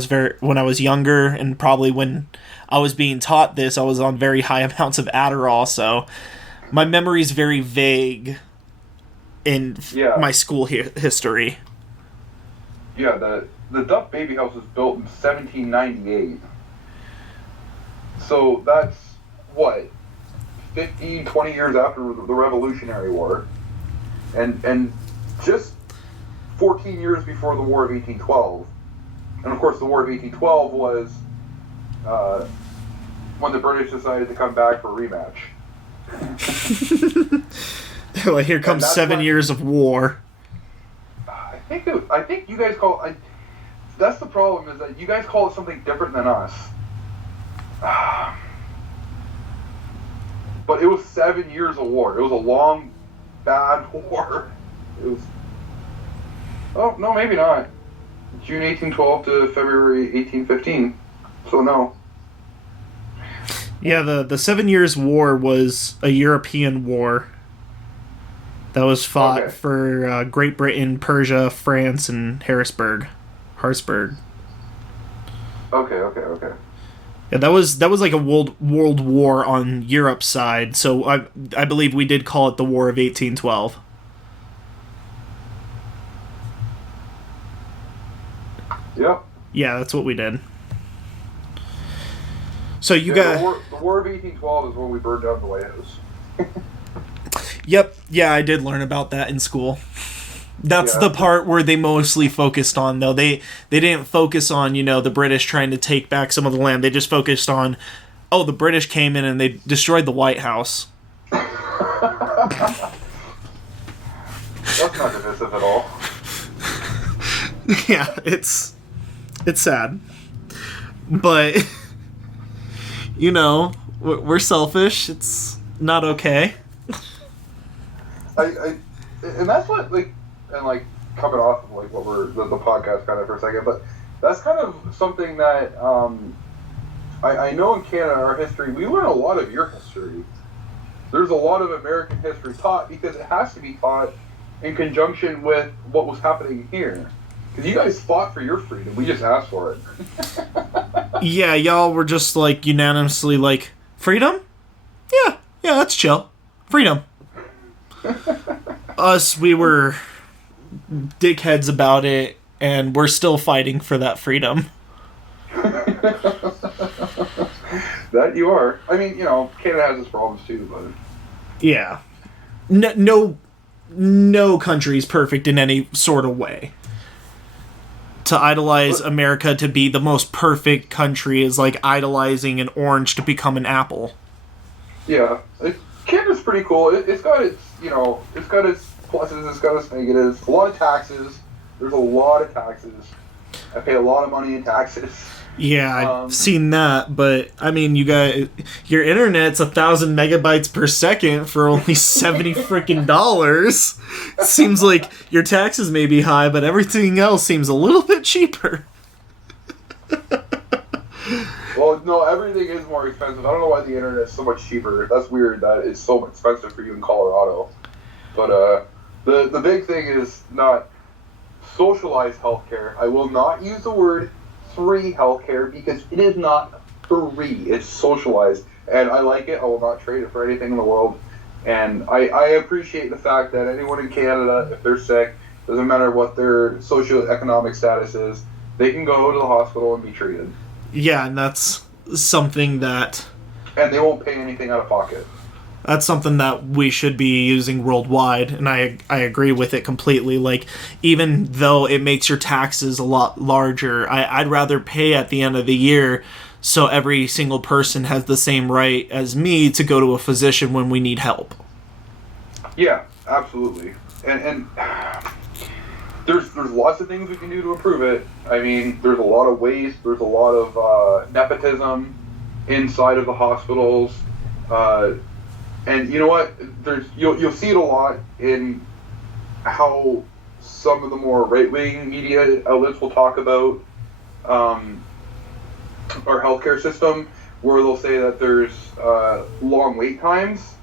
was younger, and probably when I was being taught this, I was on very high amounts of Adderall, so my memory is very vague in my school history. Yeah, the Duff Baby House was built in 1798. So that's, what, 15, 20 years after the Revolutionary War. And just 14 years before the War of 1812. And of course the War of 1812 was when the British decided to come back for a rematch. Well, here comes 7 years of war. I think you guys call it... That's the problem, is that you guys call it something different than us. But it was 7 years of war. It was a long, bad war. It was... Oh, no, maybe not. June 1812 to February 1815. So, no. Yeah, the 7 Years' War was a European war that was fought for Great Britain, Persia, France, and Harrisburg. Okay. Yeah, that was like a world war on Europe's side, so I believe we did call it the War of 1812. Yep. Yeah, that's what we did. So you got... The War of 1812 is when we burned down the White House. Yep. Yeah, I did learn about that in school. That's the part where they mostly focused on, though. They didn't focus on, the British trying to take back some of the land. They just focused on, the British came in and they destroyed the White House. That's not divisive at all. Yeah, it's sad. But, we're selfish. It's not okay. And that's what, coming off of, what we're, the podcast kind of for a second, but that's kind of something that, I know in Canada, our history, we learn a lot of your history. There's a lot of American history taught because it has to be taught in conjunction with what was happening here. Because you guys fought for your freedom. We just asked for it. Yeah, y'all were just, unanimously freedom? Yeah, that's chill. Freedom. Us, we were dickheads about it, and we're still fighting for that freedom. That you are. I mean, Canada has its problems too, but... Yeah. No country's perfect in any sort of way. To idolize America to be the most perfect country is like idolizing an orange to become an apple. Yeah. Canada's pretty cool. It's got its, it's got its pluses, it's got its negatives. A lot of taxes. There's a lot of taxes. I pay a lot of money in taxes. Yeah, I've seen that, but I mean, you guys, your internet's 1,000 megabytes per second for only $70 freaking dollars. Seems like your taxes may be high, but everything else seems a little bit cheaper. Well, no, everything is more expensive. I don't know why the internet is so much cheaper. That's weird that it's so expensive for you in Colorado. But the big thing is not socialized healthcare. I will not use the word free healthcare because it is not free. It's socialized, and I like it. I will not trade it for anything in the world. And I appreciate the fact that anyone in Canada, if they're sick, doesn't matter what their socioeconomic status is, they can go to the hospital and be treated. Yeah, and that's something that... And they won't pay anything out of pocket. That's something that we should be using worldwide, and I agree with it completely. Even though it makes your taxes a lot larger, I'd rather pay at the end of the year so every single person has the same right as me to go to a physician when we need help. Yeah, absolutely. And there's lots of things we can do to improve it. I mean, there's a lot of waste, there's a lot of nepotism inside of the hospitals. And you know what? You'll see it a lot in how some of the more right-wing media outlets will talk about our healthcare system, where they'll say that there's long wait times.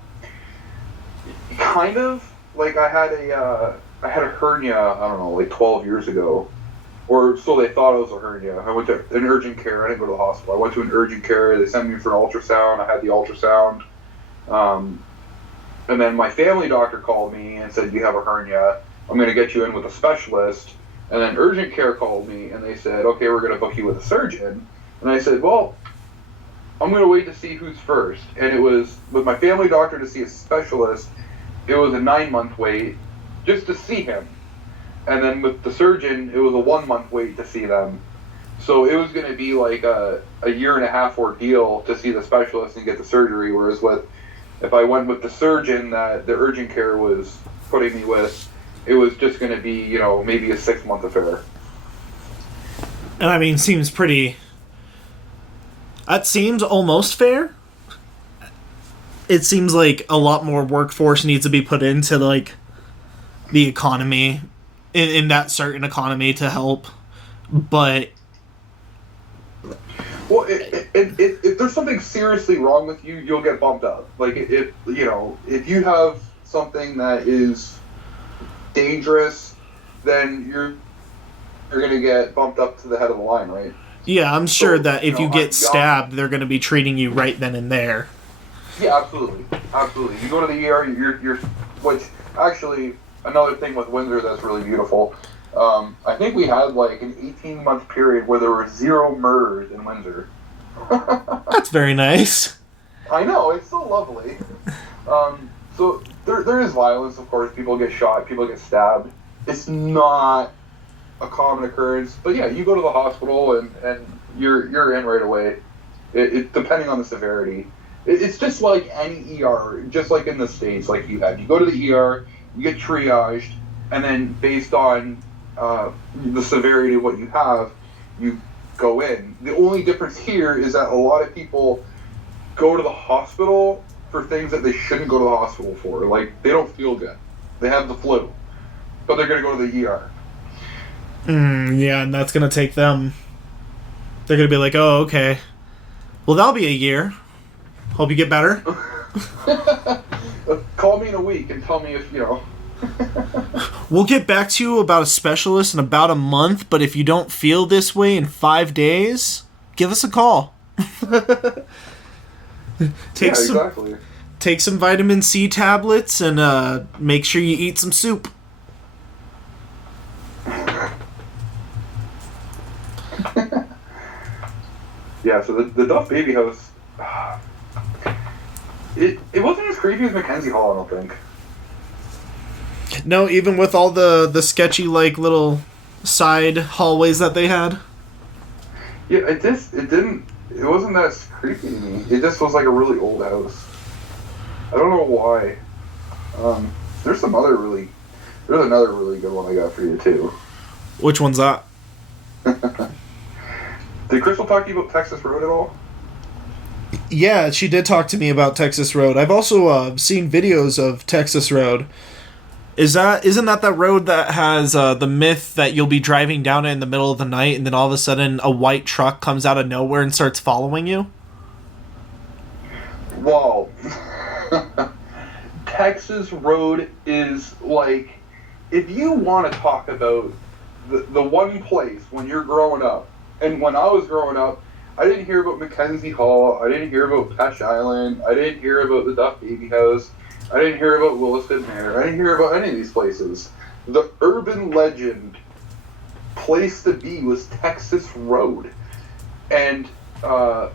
Kind of like I had a hernia, I don't know, like 12 years ago, or so they thought it was a hernia. I went to an urgent care. I didn't go to the hospital. I went to an urgent care. They sent me for an ultrasound. I had the ultrasound. And then my family doctor called me and said, "You have a hernia. I'm going to get you in with a specialist." And then urgent care called me and they said, "Okay, we're going to book you with a surgeon." And I said, "Well, I'm going to wait to see who's first." And it was with my family doctor to see a specialist. It was a 9-month wait just to see him. And then with the surgeon, it was a 1-month wait to see them. So it was going to be like a 1.5-year ordeal to see the specialist and get the surgery. Whereas if I went with the surgeon that the urgent care was putting me with, it was just going to be, maybe a 6-month affair. And I mean, seems pretty... That seems almost fair. It seems like a lot more workforce needs to be put into, like, the economy, in that certain economy to help. But... Well, if there's something seriously wrong with you, you'll get bumped up. Like, if you have something that is dangerous, then you're going to get bumped up to the head of the line, right? Yeah, I'm sure that if you get stabbed, they're going to be treating you right then and there. Yeah, absolutely. Absolutely. You go to the ER, you're which, actually, another thing with Windsor that's really beautiful, I think we had like an 18-month period where there were 0 murders in Windsor. That's very nice. I know, it's so lovely. So there is violence, of course. People get shot, people get stabbed. It's not a common occurrence, but yeah, you go to the hospital and you're in right away. It depending on the severity. It's just like any ER, just like in the States, like you go to the ER, you get triaged, and then based on the severity of what you have, you go in. The only difference here is that a lot of people go to the hospital for things that they shouldn't go to the hospital for. Like, they don't feel good. They have the flu, but they're going to go to the ER. Yeah, and that's going to take them... They're going to be like, oh, okay. Well, that'll be a year. Hope you get better. Call me in a week and tell me if, We'll get back to you about a specialist in about a month, but if you don't feel this way in 5 days, give us a call. Exactly. Take some vitamin C tablets and make sure you eat some soup. Yeah, so the Duff Baby House, it wasn't as creepy as Mackenzie Hall, I don't think. No, even with all the sketchy, like, little side hallways that they had? Yeah, it wasn't that creepy to me. It just was like a really old house. I don't know why. There's another really good one I got for you, too. Which one's that? Did Crystal talk to you about Texas Road at all? Yeah, she did talk to me about Texas Road. I've also seen videos of Texas Road. Isn't that road that has the myth that you'll be driving down it in the middle of the night and then all of a sudden a white truck comes out of nowhere and starts following you? Wow. Texas Road is like, if you want to talk about the one place when you're growing up, and when I was growing up, I didn't hear about Mackenzie Hall, I didn't hear about Pesh Island, I didn't hear about the Duff Baby House, I didn't hear about Williston Mare, I didn't hear about any of these places. The urban legend place to be was Texas Road. And I'm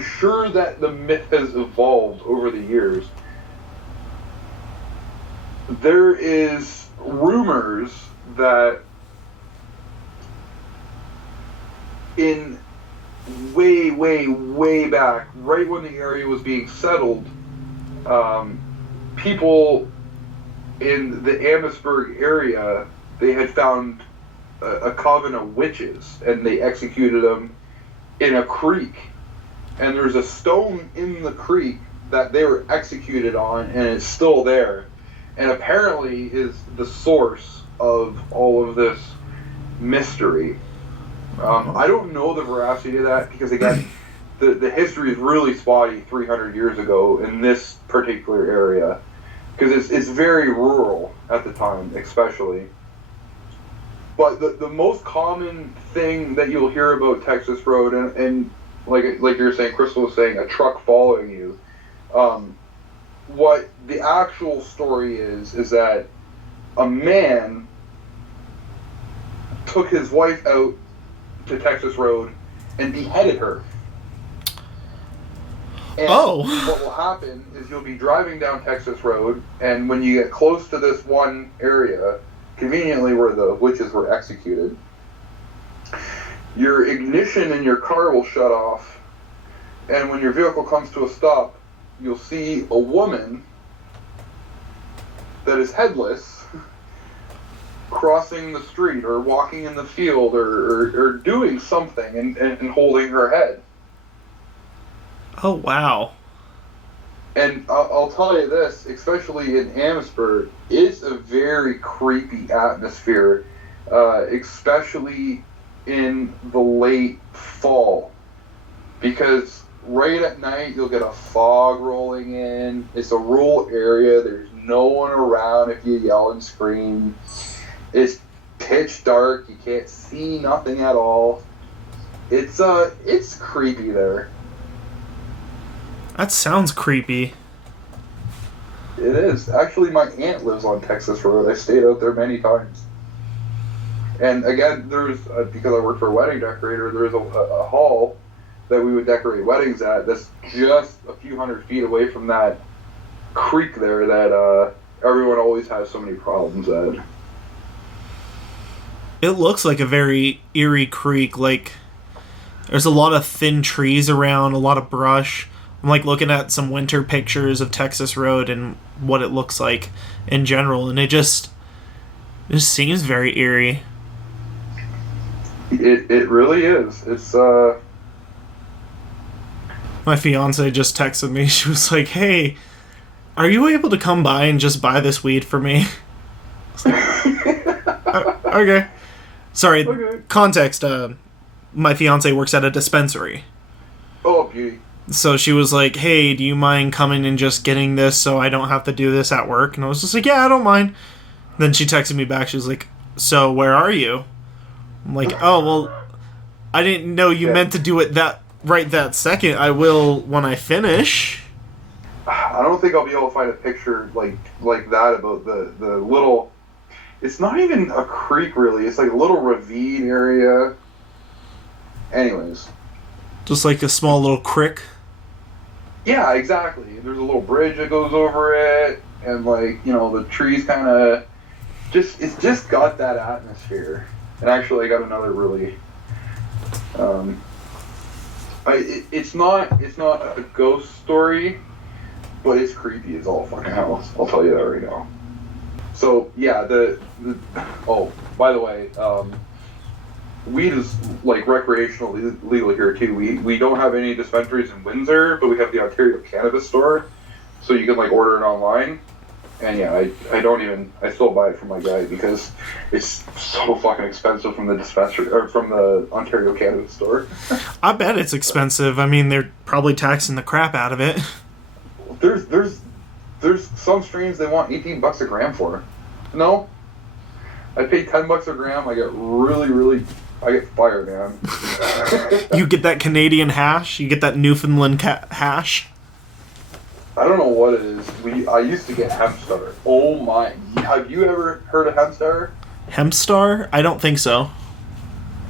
sure that the myth has evolved over the years. There is rumors that in way back, right when the area was being settled, people in the Amherstburg area, they had found a coven of witches, and they executed them in a creek. And there's a stone in the creek that they were executed on, and it's still there, and apparently is the source of all of this mystery. I don't know the veracity of that because, again, the history is really spotty 300 years ago in this particular area because it's very rural at the time, especially. But the most common thing that you'll hear about Texas Road, and like you're saying, Crystal was saying, a truck following you, what the actual story is that a man took his wife out to Texas Road and beheaded her. And what will happen is you'll be driving down Texas Road, and when you get close to this one area, conveniently where the witches were executed, your ignition in your car will shut off, and when your vehicle comes to a stop, you'll see a woman that is headless crossing the street or walking in the field or doing something and holding her head. Oh, wow. And I'll tell you this, especially in Amherstburg, it's a very creepy atmosphere, especially in the late fall. Because right at night, you'll get a fog rolling in. It's a rural area. There's no one around if you yell and scream. It's pitch dark. You can't see nothing at all. It's creepy there. That sounds creepy. It is. Actually, my aunt lives on Texas Road. I stayed out there many times. And again, there's because I work for a wedding decorator, there's a hall that we would decorate weddings at that's just a few hundred feet away from that creek there that everyone always has so many problems at. It looks like a very eerie creek. Like, there's a lot of thin trees around, a lot of brush. I'm like looking at some winter pictures of Texas Road and what it looks like in general, and it just seems very eerie. It really is. It's My fiance just texted me. She was like, "Hey, are you able to come by and just buy this weed for me?" Okay. Sorry. Okay. Context. My fiance works at a dispensary. Oh, beauty. So she was like, "Hey, do you mind coming and just getting this so I don't have to do this at work?" And I was just like, "Yeah, I don't mind." Then she texted me back. She was like, "So where are you?" I'm like, "Oh, well, I didn't know you meant to do it that second. I will when I finish." I don't think I'll be able to find a picture like that about the little... It's not even a creek, really. It's like a little ravine area. Anyways. Just like a small little creek? Yeah, exactly. There's a little bridge that goes over it, and the trees kind of it's just got that atmosphere. And actually, I got another really it's not a ghost story, but it's creepy as all fucking hell. I'll tell you that right now. So yeah, oh, by the way, weed is recreational legal here too. We don't have any dispensaries in Windsor, but we have the Ontario Cannabis Store, so you can order it online. And yeah, I still buy it from my guy because it's so fucking expensive from the dispensary or from the Ontario Cannabis Store. I bet it's expensive. I mean, they're probably taxing the crap out of it. There's some strains they want $18 a gram for. No, I pay $10 a gram. I get fired, man. You get that Canadian hash. You get that Newfoundland hash. I don't know what it is. I used to get Hempstar. Oh my! Have you ever heard of Hempstar? Hempstar? I don't think so.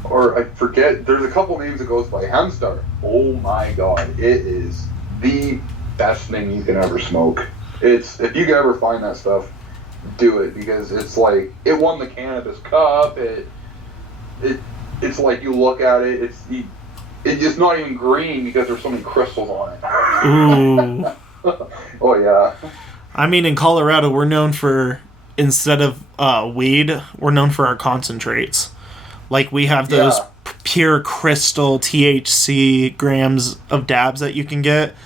Or I forget. There's a couple names it goes by. Hempstar. Oh my god! It is the best thing you can ever smoke. If you can ever find that stuff, do it because it's it won the Cannabis Cup. It's like you look at it. It's not even green because there's so many crystals on it. Ooh. Oh yeah. I mean, in Colorado, we're known for, instead of weed, we're known for our concentrates. We have those pure crystal THC grams of dabs that you can get.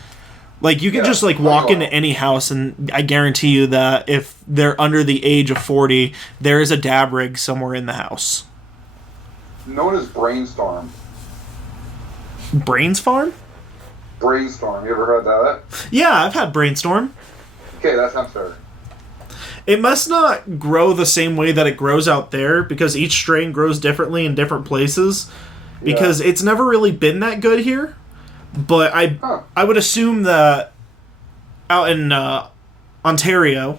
Like, you can just, like, walk into any house, and I guarantee you that if they're under the age of 40, there is a dab rig somewhere in the house. Known as Brainstorm. Brains Farm? Brainstorm. You ever heard that? Yeah, I've had Brainstorm. Okay, that sounds fair. It must not grow the same way that it grows out there, because each strain grows differently in different places. Because it's never really been that good here. But I would assume that out in Ontario,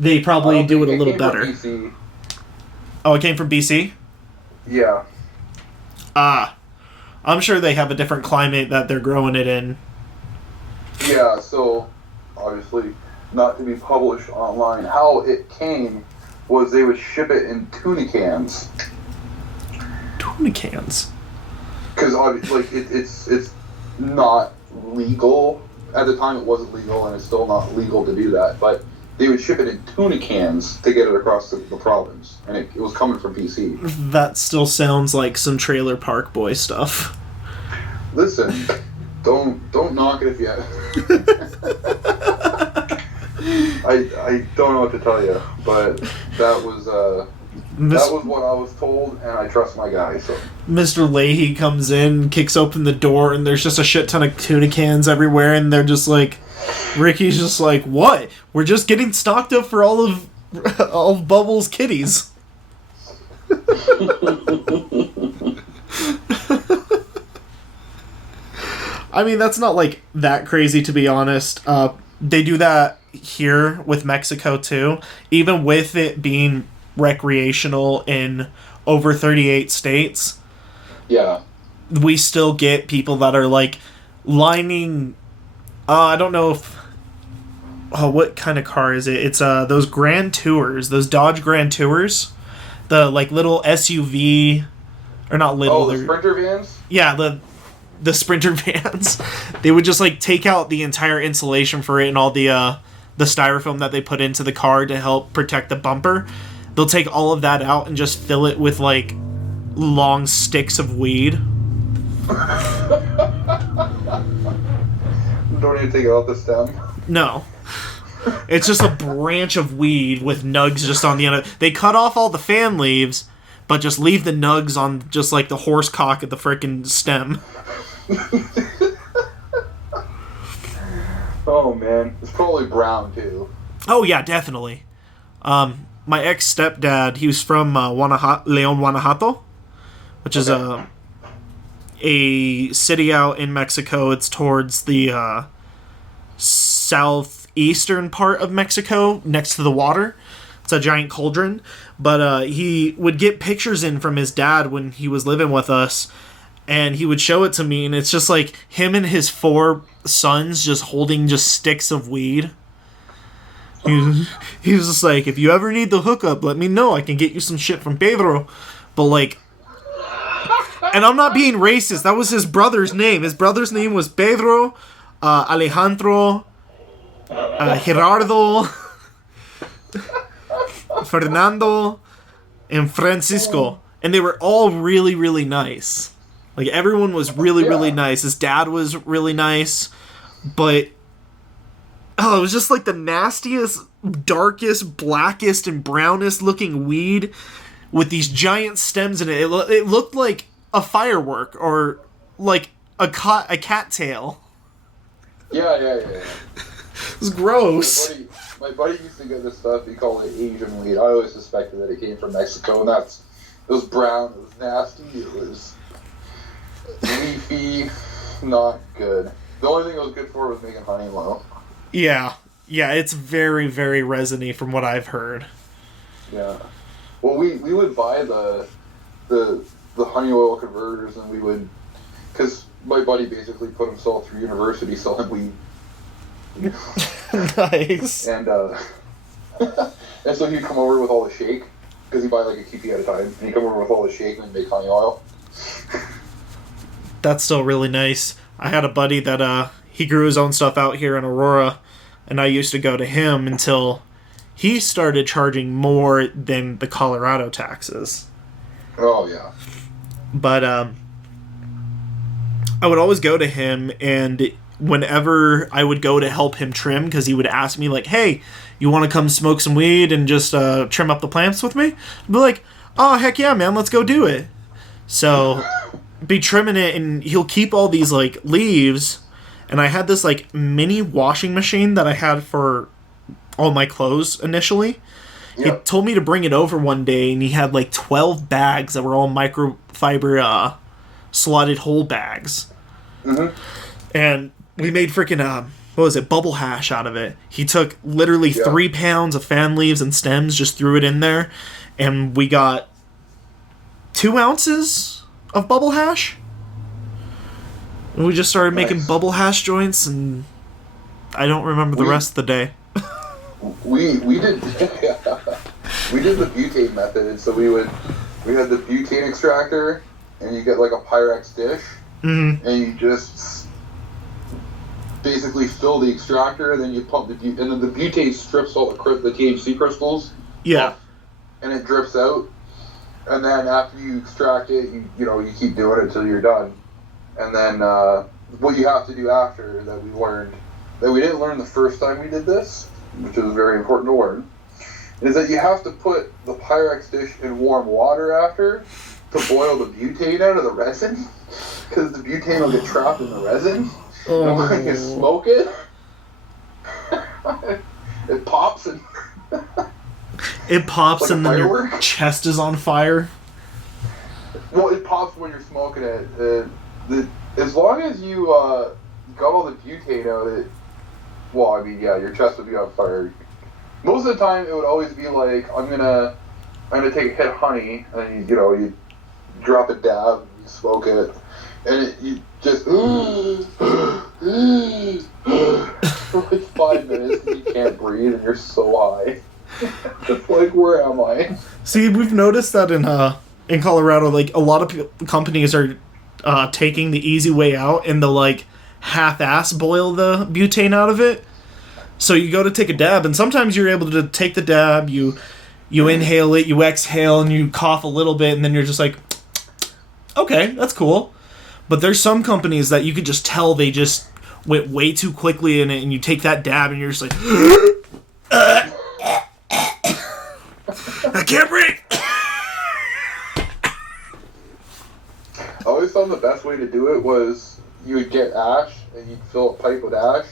they probably do it a little better. BC. Oh, it came from BC? Yeah. I'm sure they have a different climate that they're growing it in. Yeah, so obviously not to be published online. How it came was they would ship it in tuna cans. Tuna cans? Because like it's not legal. At the time it wasn't legal, and it's still not legal to do that, but they would ship it in tuna cans to get it across the province, and it was coming from BC. That still sounds like some Trailer Park Boy stuff. Listen, don't knock it if you... I don't know what to tell you, but that was what I was told, and I trust my guy, so... Mr. Leahy comes in, kicks open the door, and there's just a shit ton of tuna cans everywhere, and they're just like... Ricky's just like, what? We're just getting stocked up for all of Bubbles' kitties. I mean, that's not, like, that crazy, to be honest. They do that here with Mexico, too. Even with it being recreational in over 38 states. Yeah. We still get people that are, like, lining... I don't know if... Oh, what kind of car is it? It's those Grand Tours, those Dodge Grand Tours. The, like, little SUV... Or not little. Oh, the Sprinter vans? Yeah, the Sprinter vans. They would just, like, take out the entire insulation for it and all the styrofoam that they put into the car to help protect the bumper. They'll take all of that out and just fill it with, like, long sticks of weed. Don't even take it off the stem. No. It's just a branch of weed with nugs just on the end of it. They cut off all the fan leaves, but just leave the nugs on just like the horse cock at the frickin' stem. Oh, man. It's probably brown, too. Oh, yeah, definitely. My ex-stepdad, he was from Leon, Guanajuato, which is a city out in Mexico. It's towards the southeastern part of Mexico, next to the water. It's a giant cauldron. But he would get pictures in from his dad when he was living with us, and he would show it to me, and it's just like him and his 4 sons just holding just sticks of weed. He was just like, if you ever need the hookup, let me know. I can get you some shit from Pedro. But like... And I'm not being racist. That was his brother's name. His brother's name was Pedro, Alejandro, Gerardo, Fernando, and Francisco. And they were all really, really nice. Like, everyone was really, really nice. His dad was really nice. But... Oh, it was just like the nastiest, darkest, blackest, and brownest looking weed with these giant stems in it. It looked like a firework or like a cattail. Yeah. It was gross. My buddy used to get this stuff. He called it Asian weed. I always suspected that it came from Mexico, and it was brown. It was nasty. It was leafy. Not good. The only thing it was good for was making honey low. Yeah, it's very, very resiny from what I've heard. Yeah. Well, we would buy the honey oil converters, and we would... Because my buddy basically put himself through university selling weed. Nice. And so he'd come over with all the shake, because he'd buy like a keepy at a time, and he'd come over with all the shake and make honey oil. That's still really nice. I had a buddy that, he grew his own stuff out here in Aurora, and I used to go to him until he started charging more than the Colorado taxes. Oh, yeah. But, I would always go to him, and whenever I would go to help him trim, because he would ask me, like, hey, you want to come smoke some weed and just trim up the plants with me? I'd be like, oh, heck yeah, man, let's go do it. So, be trimming it, and he'll keep all these, like, leaves, and I had this, like, mini washing machine that I had for all my clothes initially. He told me to bring it over one day, and he had, like, 12 bags that were all microfiber slotted hole bags. Mm-hmm. And we made freaking, bubble hash out of it. He took literally 3 pounds of fan leaves and stems, just threw it in there, and we got 2 ounces of bubble hash. And we just started making bubble hash joints, and I don't remember the rest of the day. We did we did the butane method. So we had the butane extractor, and you get like a Pyrex dish, and you just basically fill the extractor, and then you pump and then the butane strips all the THC crystals. Yeah. Off, and it drips out. And then after you extract it, you keep doing it until you're done. And then what you have to do after that we learned that we didn't learn the first time we did this, which is very important to learn, is that you have to put the Pyrex dish in warm water after to boil the butane out of the resin, because the butane will get trapped in the resin. And when you smoke it, it pops and it pops like and then your chest is on fire. Well, it pops when you're smoking it. As long as you got all the butane out, your chest would be on fire. Most of the time, it would always be like, I'm gonna take a hit of honey, and you drop a dab, you smoke it, and you just for like 5 minutes, and you can't breathe, and you're so high. It's like, where am I? See, we've noticed that in Colorado, like, a lot of companies are taking the easy way out, and they'll, like, half-ass boil the butane out of it. So you go to take a dab, and sometimes you're able to take the dab, you inhale it, you exhale, and you cough a little bit, and then you're just like, okay, that's cool. But there's some companies that you could just tell they just went way too quickly in it, and you take that dab, and you're just like, I can't breathe! I always found the best way to do it was you would get ash, and you'd fill a pipe with ash,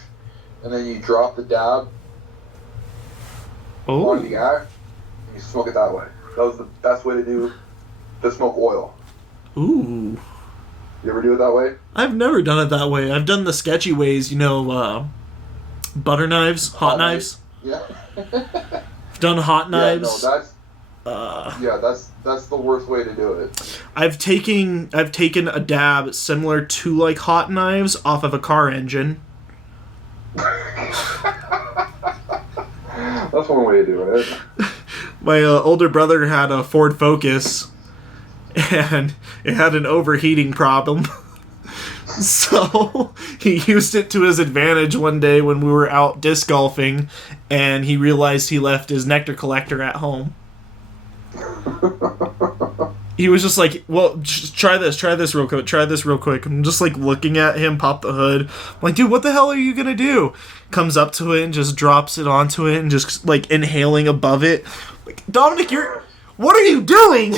and then you drop the dab on the ash, and you smoke it that way. That was the best way to smoke oil. Ooh. You ever do it that way? I've never done it that way. I've done the sketchy ways, butter knives, hot knives. Yeah. I've done hot knives. Yeah, no, that's the worst way to do it. I've taken a dab similar to like hot knives off of a car engine. That's one way to do it. My older brother had a Ford Focus, and it had an overheating problem. So he used it to his advantage one day when we were out disc golfing, and he realized he left his nectar collector at home. He was just like, well, just try this real quick. I'm just like looking at him pop the hood. I'm like, dude, what the hell are you gonna do? Comes up to it and just drops it onto it and just like inhaling above it. Like, Dominic, what are you doing?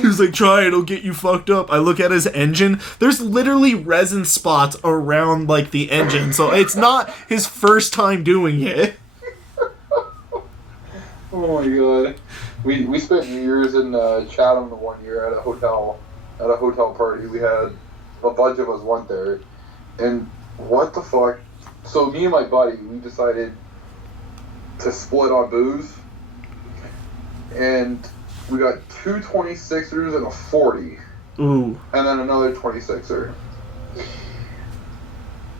He was like, try it, it'll get you fucked up. I look at his engine. There's literally resin spots around like the engine, so it's not his first time doing it. Oh my god. We spent New Year's in Chatham the one year at a hotel party. We had a bunch of us went there, and what the fuck? So me and my buddy, we decided to split on booze, and we got 2 26ers and a 40. Ooh. And then another 26er.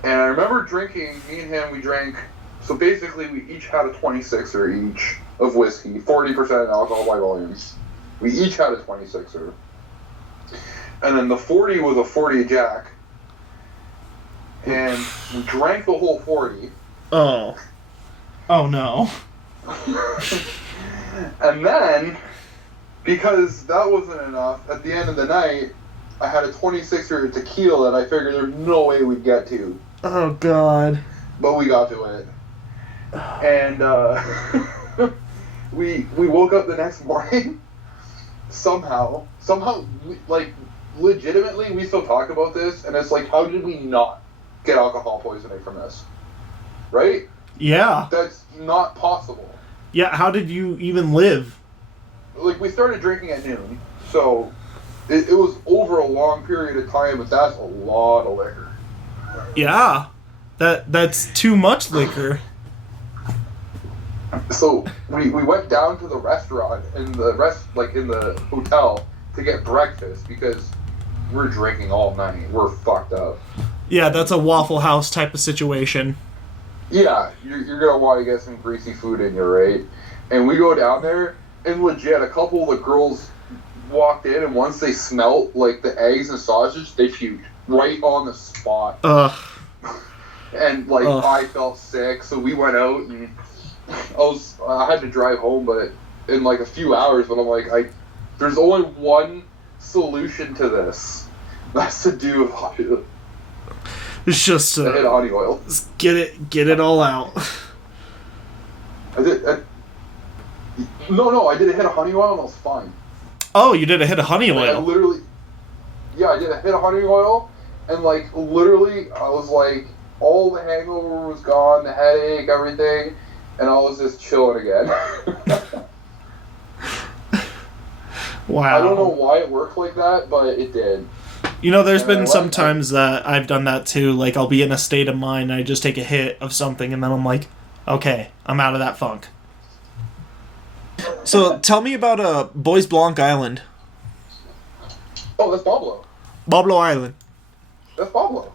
And I remember drinking, me and him, we drank, so basically we each had a 26er each of whiskey, 40% alcohol by volume. We each had a 26er. And then the 40 was a 40 Jack. And we drank the whole 40. Oh. Oh no. And then, because that wasn't enough, at the end of the night, I had a 26er tequila that I figured there's no way we'd get to. Oh, God. But we got to it. And we woke up the next morning. Somehow, like, legitimately, we still talk about this, and it's like, how did we not get alcohol poisoning from this? Right? Yeah. That's not possible. Yeah, how did you even live? Like, we started drinking at noon, so it was over a long period of time, but that's a lot of liquor. Yeah. That's too much liquor. So we went down to the restaurant in the hotel to get breakfast because we're drinking all night. We're fucked up. Yeah, that's a Waffle House type of situation. Yeah, you're gonna want to get some greasy food in you, right? And we go down there, and legit, a couple of the girls walked in, and once they smelt like the eggs and sausage, they puked right on the spot. Ugh. And like I felt sick, so we went out and. I had to drive home, but in like a few hours. But I'm like, there's only one solution to this. That's to do with it's just hit honey oil. Get it all out. I did a hit of honey oil and I was fine. Oh, you did a hit of honey oil. I did a hit of honey oil, and like literally, I was like, all the hangover was gone, the headache, everything. And I was just chilling again. Wow. I don't know why it worked like that, but it did. You know, there's been some times that I've done that too. Like, I'll be in a state of mind, and I just take a hit of something, and then I'm like, okay, I'm out of that funk. So, tell me about Bois Blanc Island. Oh, that's Pablo. Pablo Island. That's Pablo.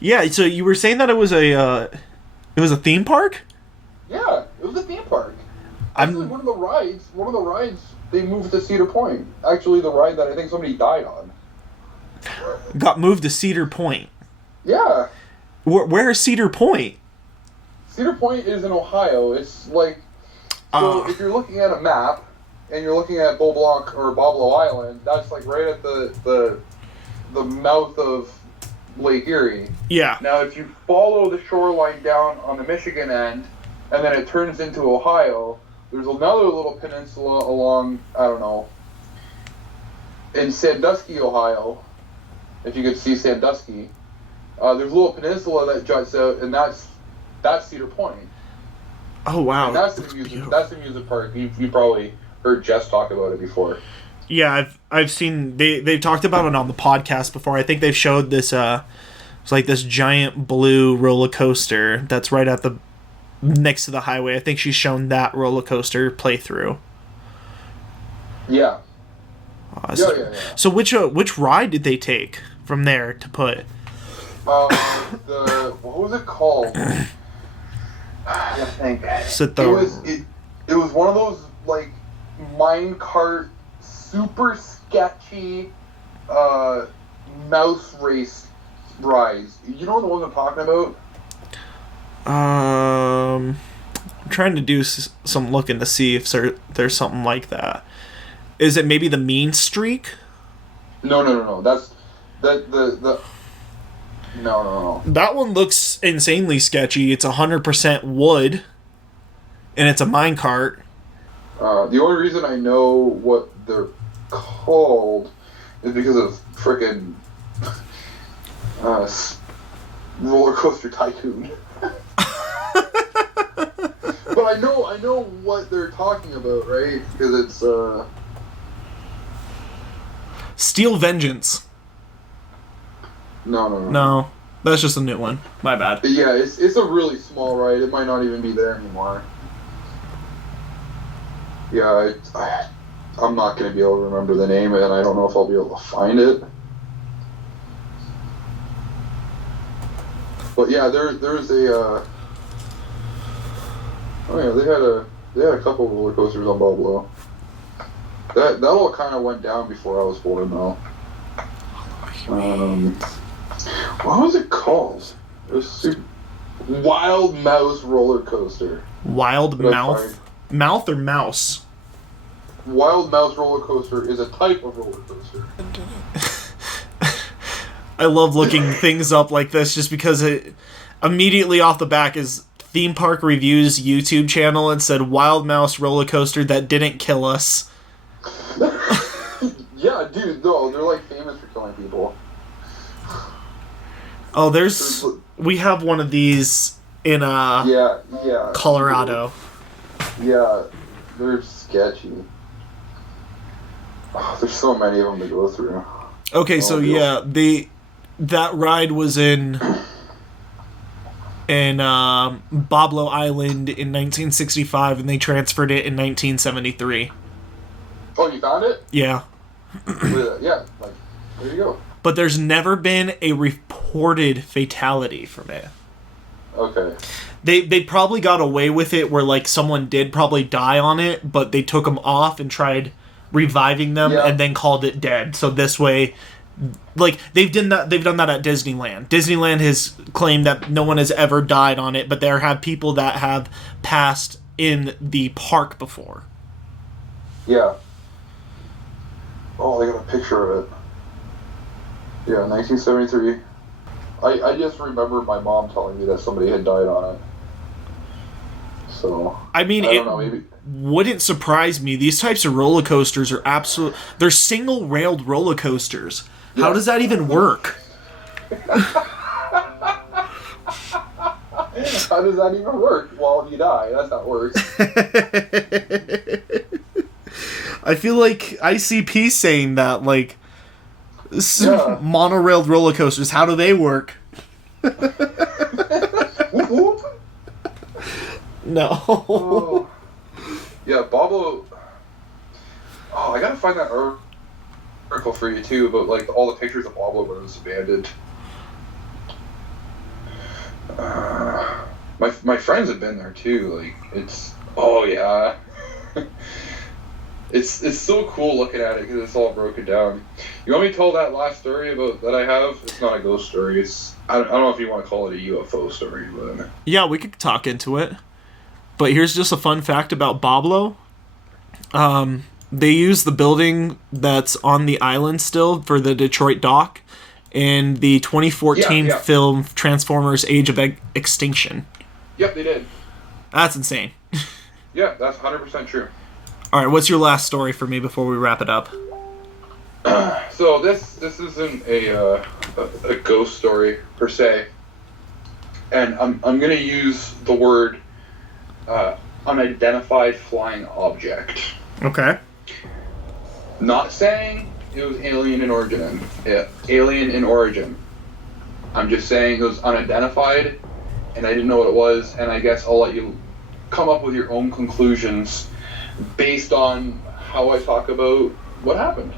Yeah, so you were saying that it was a theme park? Yeah, it was a theme park. Actually, one of the rides, they moved to Cedar Point. Actually, the ride that I think somebody died on. Got moved to Cedar Point? Yeah. Where is Cedar Point? Cedar Point is in Ohio. It's like... So, if you're looking at a map, and you're looking at Beau Blanc or Pablo Island, that's like right at the mouth of Lake Erie. Yeah. Now, if you follow the shoreline down on the Michigan end, and then it turns into Ohio, there's another little peninsula along, I don't know, in Sandusky, Ohio, if you could see Sandusky. There's a little peninsula that juts out, and that's Cedar Point. Oh, wow. And that's the music park. You probably heard Jess talk about it before. Yeah, I've seen they've talked about it on the podcast before. I think they've showed this it's like this giant blue roller coaster that's right at the next to the highway. I think she's shown that roller coaster playthrough. Yeah. Yeah. So which ride did they take from there to put? What was it called? I think it was one of those like minecart super sketchy mouse race rides. You know the one I'm talking about? I'm trying to do some looking to see if there's something like that. Is it maybe the Mean Streak? No. That's the No. That one looks insanely sketchy. It's 100% wood, and it's a minecart. The only reason I know what they're called is because of frickin' Roller Coaster Tycoon. But I know what they're talking about, right? Because it's Steel Vengeance. No. That's just a new one. My bad. Yeah, it's a really small ride. It might not even be there anymore. Yeah, I'm not going to be able to remember the name, and I don't know if I'll be able to find it. But yeah, there's a. Oh yeah, they had a couple roller coasters on Pablo. That all kind of went down before I was born, though. What was it called? It was Wild Mouse Roller Coaster. Wild Mouth? Mouth or mouse? Wild Mouse Roller Coaster is a type of roller coaster. I love looking things up like this just because it immediately off the back is Theme Park Reviews YouTube channel and said Wild Mouse roller coaster that didn't kill us. Yeah, dude, no, they're like famous for killing people. Oh, we have one of these in Colorado. Yeah, they're sketchy. Oh, there's so many of them to go through. Okay, so yeah, that ride was in Boblo Island in 1965, and they transferred it in 1973. Oh, you found it? Yeah. Yeah, like, there you go. But there's never been a reported fatality from it. Okay. They probably got away with it where, like, someone did probably die on it, but they took them off and tried reviving them and then called it dead. So this way, like, they've done that at Disneyland. Disneyland has claimed that no one has ever died on it, but there have people that have passed in the park before. Yeah. Oh, they got a picture of it. Yeah, 1973. I just remember my mom telling me that somebody had died on it. So, I mean, I don't know, maybe. Wouldn't surprise me. These types of roller coasters are they're single-railed roller coasters. Yeah. How does that even work? How does that even work? Well, you die. That's how it works. I feel like ICP saying that, like, monorailed roller coasters, how do they work? No. Oh. Yeah, Boblo. Oh, I gotta find that article for you too about like all the pictures of Boblo when it was abandoned. My friends have been there too. Like it's it's so cool looking at it because it's all broken down. You want me to tell that last story about that I have? It's not a ghost story. I don't know if you want to call it a UFO story, but yeah, we could talk into it. But here's just a fun fact about Boblo. They use the building that's on the island still for the Detroit dock in the 2014 film Transformers: Age of Extinction. Yep, they did. That's insane. Yeah, that's 100% true. All right, what's your last story for me before we wrap it up? So this isn't a ghost story per se, and I'm gonna use the word unidentified flying object. Okay. Not saying it was alien in origin. Alien in origin. I'm just saying it was unidentified, and I didn't know what it was, and I guess I'll let you come up with your own conclusions based on how I talk about what happened.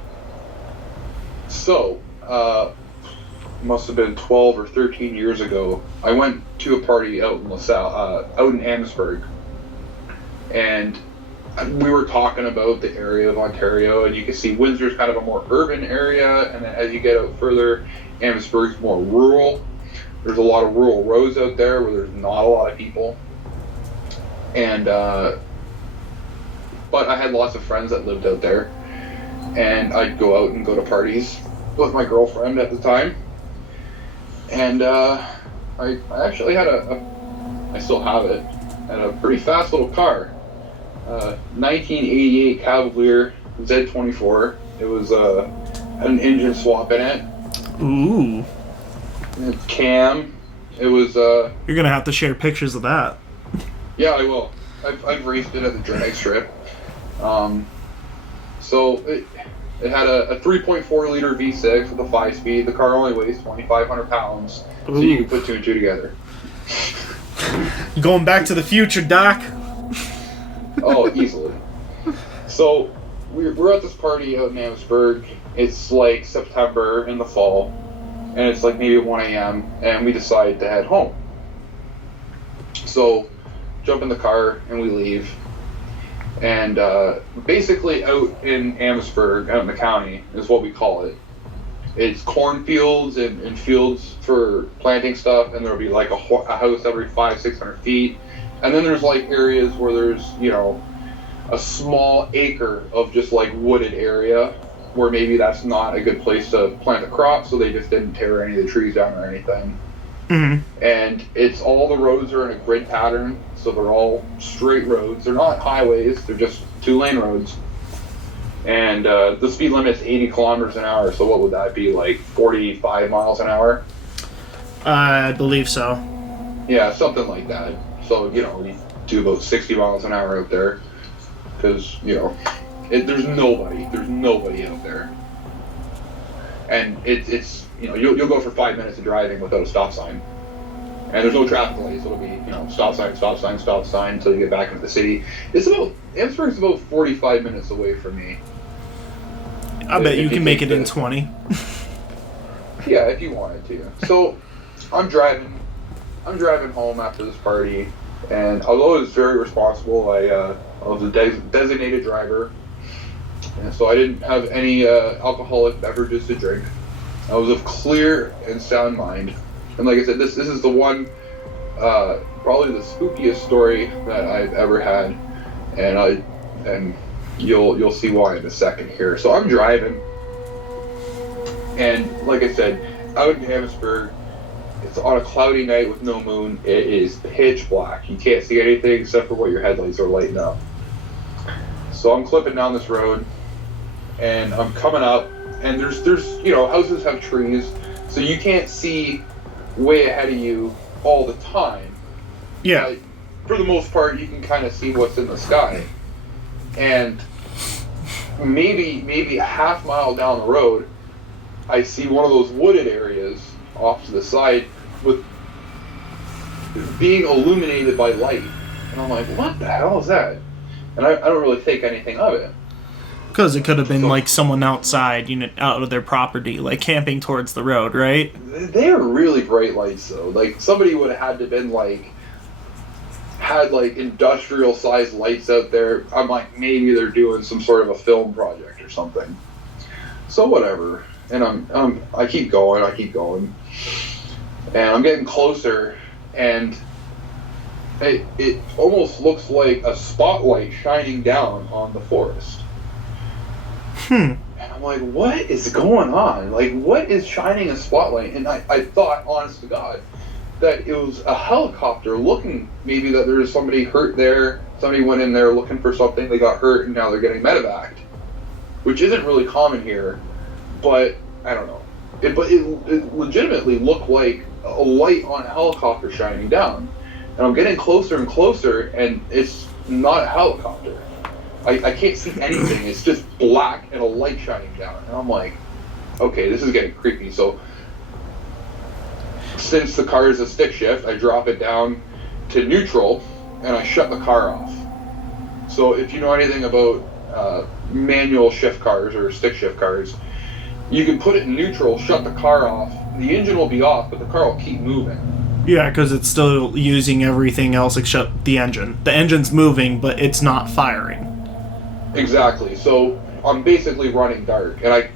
So, must have been 12 or 13 years ago, I went to a party out in LaSalle, out in Amherstburg, and we were talking about the area of Ontario, and you can see Windsor's kind of a more urban area, and then as you get out further, Amherstburg's more rural. There's a lot of rural roads out there where there's not a lot of people, and but I had lots of friends that lived out there, and I'd go out and go to parties with my girlfriend at the time, and I actually had I still have it, had a pretty fast little car. 1988 Cavalier Z24. It was had an engine swap in it. Ooh. And cam. It was. You're gonna have to share pictures of that. Yeah, I will. I've raced it at the drag strip. So it had a 3.4 liter V6 with a 5-speed. The car only weighs 2,500 pounds, so you can put two and two together. Going back to the future, Doc. Oh, easily. So, we're at this party out in Amherstburg. It's like September in the fall, and it's like maybe 1 a.m., and we decide to head home. So, jump in the car, and we leave. And basically out in Amherstburg, out in the county, is what we call it. It's cornfields and fields for planting stuff, and there'll be like a house every 500-600 feet. And then there's like areas where there's, a small acre of just like wooded area. where maybe that's not a good place to plant a crop, so they just didn't tear any of the trees down or anything. Mm-hmm. And it's all the roads are in a grid pattern, so they're all straight roads. They're not highways, they're just 2-lane roads. And the speed limit's 80 kilometers an hour, so what would that be, like 45 miles an hour? I believe so. Yeah, something like that. So, you know, you do about 60 miles an hour out there, because, you know, there's nobody out there. And it's you know, you'll go for 5 minutes of driving without a stop sign. And there's no traffic lights, so it'll be, you know, stop sign, stop sign, stop sign until you get back into the city. Amherstburg's about 45 minutes away from me. I bet you can make it in 20. Yeah, if you wanted to. So, I'm driving home after this party, and although I was very responsible, I was a designated driver, and so I didn't have any alcoholic beverages to drink. I was of clear and sound mind. And like I said, this is the one, probably the spookiest story that I've ever had, and you'll see why in a second here. So I'm driving, and like I said, out in Amherstburg, it's on a cloudy night with no moon. It is pitch black. You can't see anything except for what your headlights are lighting up. So I'm clipping down this road, and I'm coming up, and there's you know, houses have trees, so you can't see way ahead of you all the time. Yeah. Like, for the most part, you can kind of see what's in the sky. And maybe a half mile down the road, I see one of those wooded areas off to the side with being illuminated by light. And I'm like, what the hell is that? And I don't really think anything of it. Because it could have been like someone outside, you know, out of their property, like camping towards the road, right? They are really bright lights, though. Like, somebody would have had to been had industrial sized lights out there. I'm like, maybe they're doing some sort of a film project or something. So whatever. And I keep going, and I'm getting closer, and it almost looks like a spotlight shining down on the forest. And I'm like, what is going on? Like, what is shining a spotlight? And I thought, honest to God, that it was a helicopter looking, maybe that there's somebody hurt there. Somebody went in there looking for something, they got hurt, and now they're getting medevaced, which isn't really common here, but I don't know. But it legitimately looked like a light on a helicopter shining down. And I'm getting closer and closer, and it's not a helicopter. I can't see anything. It's just black and a light shining down. And I'm like, okay, this is getting creepy. So since the car is a stick shift, I drop it down to neutral, and I shut the car off. So if you know anything about manual shift cars or stick shift cars, you can put it in neutral, shut the car off, the engine will be off, but the car will keep moving. Yeah, because it's still using everything else except the engine. The engine's moving, but it's not firing. Exactly. So I'm basically running dark, and I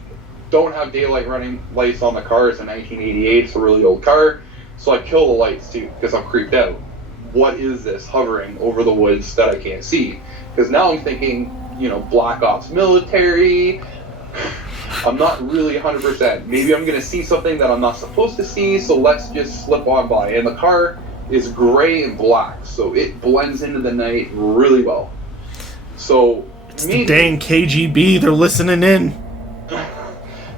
don't have daylight running lights on the car. It's a 1988, it's a really old car, so I kill the lights too, because I'm creeped out. What is this hovering over the woods that I can't see? Because now I'm thinking, you know, Black Ops military. I'm not really 100%. Maybe I'm going to see something that I'm not supposed to see, so let's just slip on by. And the car is gray and black, so it blends into the night really well. So it's maybe, the dang KGB, they're listening in.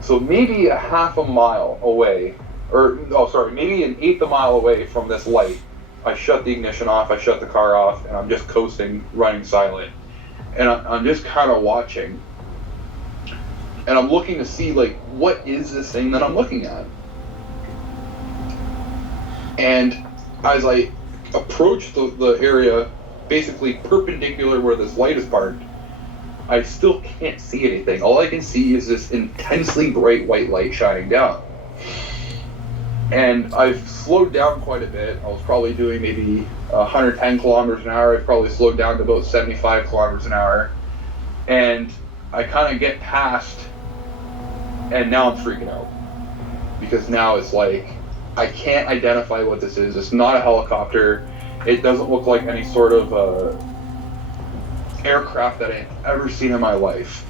So maybe a half a mile away, maybe an eighth a mile away from this light, I shut the ignition off, I shut the car off, and I'm just coasting, running silent. And I'm just kind of watching. And I'm looking to see, like, what is this thing that I'm looking at? And as I approach the area, basically perpendicular where this light is parked, I still can't see anything. All I can see is this intensely bright white light shining down. And I've slowed down quite a bit. I was probably doing maybe 110 kilometers an hour. I've probably slowed down to about 75 kilometers an hour. And I kind of get past, and now I'm freaking out. Because now it's like, I can't identify what this is. It's not a helicopter. It doesn't look like any sort of aircraft that I've ever seen in my life.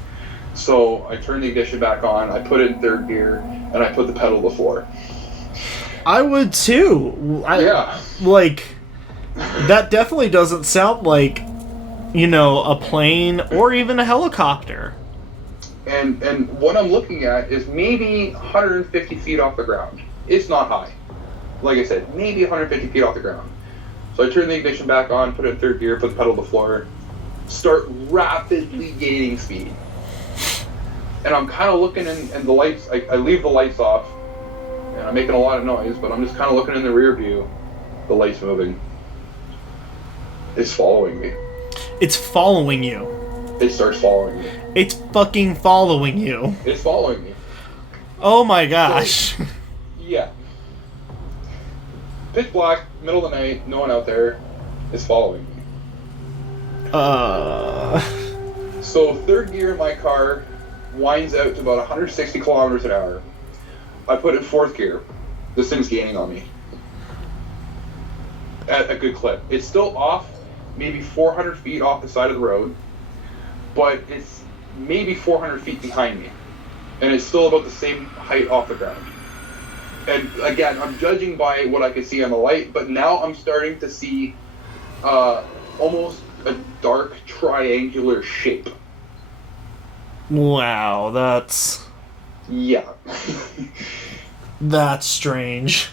So I turned the ignition back on, I put it in third gear, and I put the pedal to the floor. I would too. Yeah. Like, that definitely doesn't sound like, a plane or even a helicopter. And what I'm looking at is maybe 150 feet off the ground. It's not high. Like I said, maybe 150 feet off the ground. So I turn the ignition back on, put it in third gear, put the pedal to the floor, start rapidly gaining speed. And I'm kind of looking and the lights, I leave the lights off, and I'm making a lot of noise, but I'm just kind of looking in the rear view, the lights moving. It's following me. It's following you. It starts following me. It's fucking following you. It's following me. Oh my gosh. So, yeah. Pitch black, middle of the night, no one out there. It's following me. So third gear in my car winds out to about 160 kilometers an hour. I put it in fourth gear. This thing's gaining on me. At a good clip. It's still off, maybe 400 feet off the side of the road, but it's maybe 400 feet behind me. And it's still about the same height off the ground. And again, I'm judging by what I can see on the light, but now I'm starting to see almost a dark triangular shape. Wow, that's... Yeah. That's strange.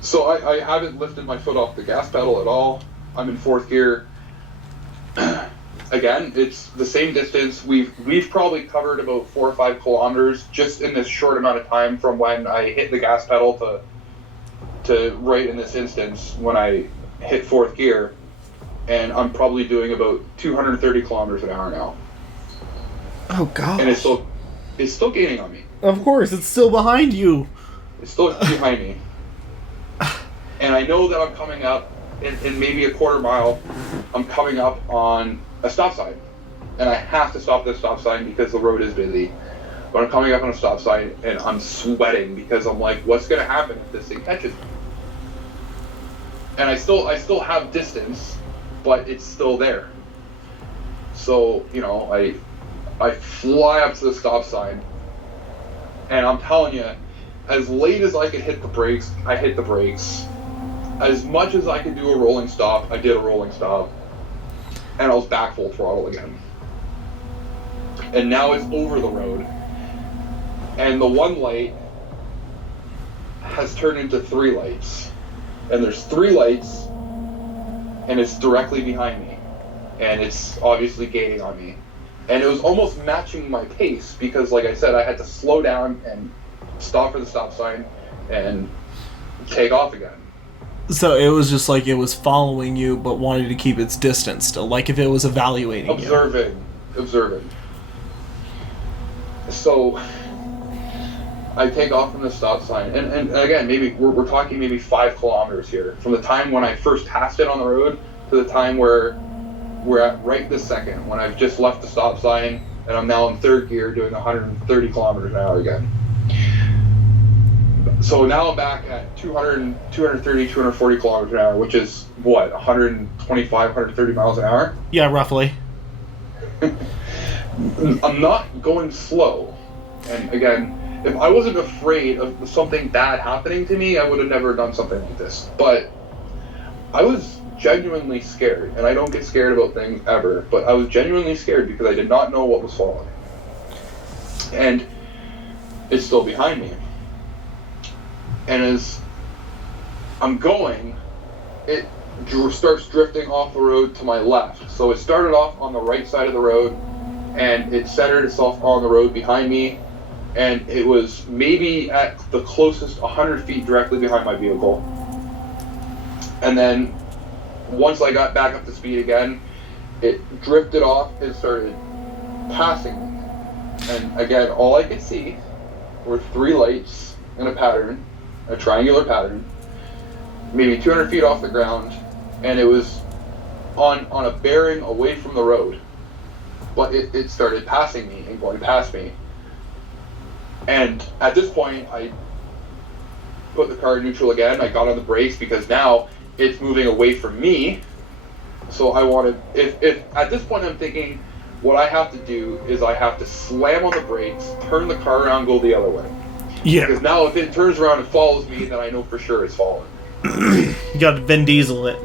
So I haven't lifted my foot off the gas pedal at all. I'm in fourth gear. Again, it's the same distance. We've probably covered about 4 or 5 kilometers just in this short amount of time from when I hit the gas pedal to right in this instance when I hit fourth gear, and I'm probably doing about 230 kilometers an hour now. Oh god. And it's still gaining on me. Of course, it's still behind you. It's still behind me. And I know that I'm coming up in maybe a quarter mile. I'm coming up on a stop sign, and I have to stop this stop sign because the road is busy. But I'm coming up on a stop sign and I'm sweating because I'm like, what's going to happen if this thing catches me? And I still have distance, but it's still there. So, I fly up to the stop sign, and I'm telling you, as late as I could hit the brakes, I hit the brakes. As much as I could do a rolling stop, I did a rolling stop. And I was back full throttle again. And now it's over the road. And the one light has turned into 3 lights. And there's 3 lights, and it's directly behind me. And it's obviously gaining on me. And it was almost matching my pace because, like I said, I had to slow down and stop for the stop sign and take off again. So it was just like it was following you, but wanted to keep its distance still, like if it was evaluating Observing. So I take off from the stop sign, and again, maybe we're talking maybe 5 kilometers here from the time when I first passed it on the road to the time where we're at right this second when I've just left the stop sign and I'm now in third gear doing 130 kilometers an hour again. So now I'm back at 230, 240 kilometers an hour, which is, what, 125, 130 miles an hour? Yeah, roughly. I'm not going slow. And again, if I wasn't afraid of something bad happening to me, I would have never done something like this. But I was genuinely scared, and I don't get scared about things ever, but I was genuinely scared because I did not know what was following. And it's still behind me. And as I'm going, it starts drifting off the road to my left. So it started off on the right side of the road, and it centered itself on the road behind me, and it was maybe at the closest 100 feet directly behind my vehicle. And then once I got back up to speed again, it drifted off and started passing me. And again, all I could see were 3 lights in a pattern, a triangular pattern, maybe 200 feet off the ground, and it was on a bearing away from the road. But it started passing me and going past me. And at this point, I put the car in neutral again. I got on the brakes because now it's moving away from me. So I wanted, if at this point I'm thinking, what I have to do is I have to slam on the brakes, turn the car around, go the other way. Yeah. Because now if it turns around and follows me, then I know for sure it's following. You got to Vin Diesel it.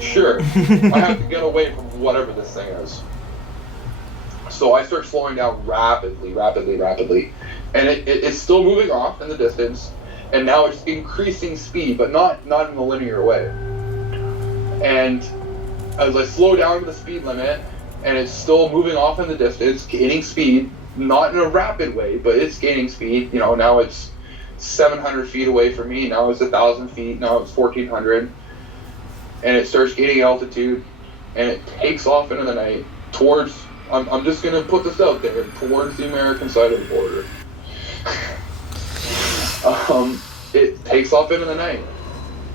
Sure. I have to get away from whatever this thing is. So I start slowing down rapidly. And it's still moving off in the distance. And now it's increasing speed, but not in a linear way. And as I slow down to the speed limit, and it's still moving off in the distance, gaining speed, not in a rapid way, but it's gaining speed. You know, now it's 700 feet away from me, now it's 1,000 feet, now it's 1,400. And it starts gaining altitude, and it takes off into the night towards, I'm just going to put this out there, towards the American side of the border. It takes off into the night.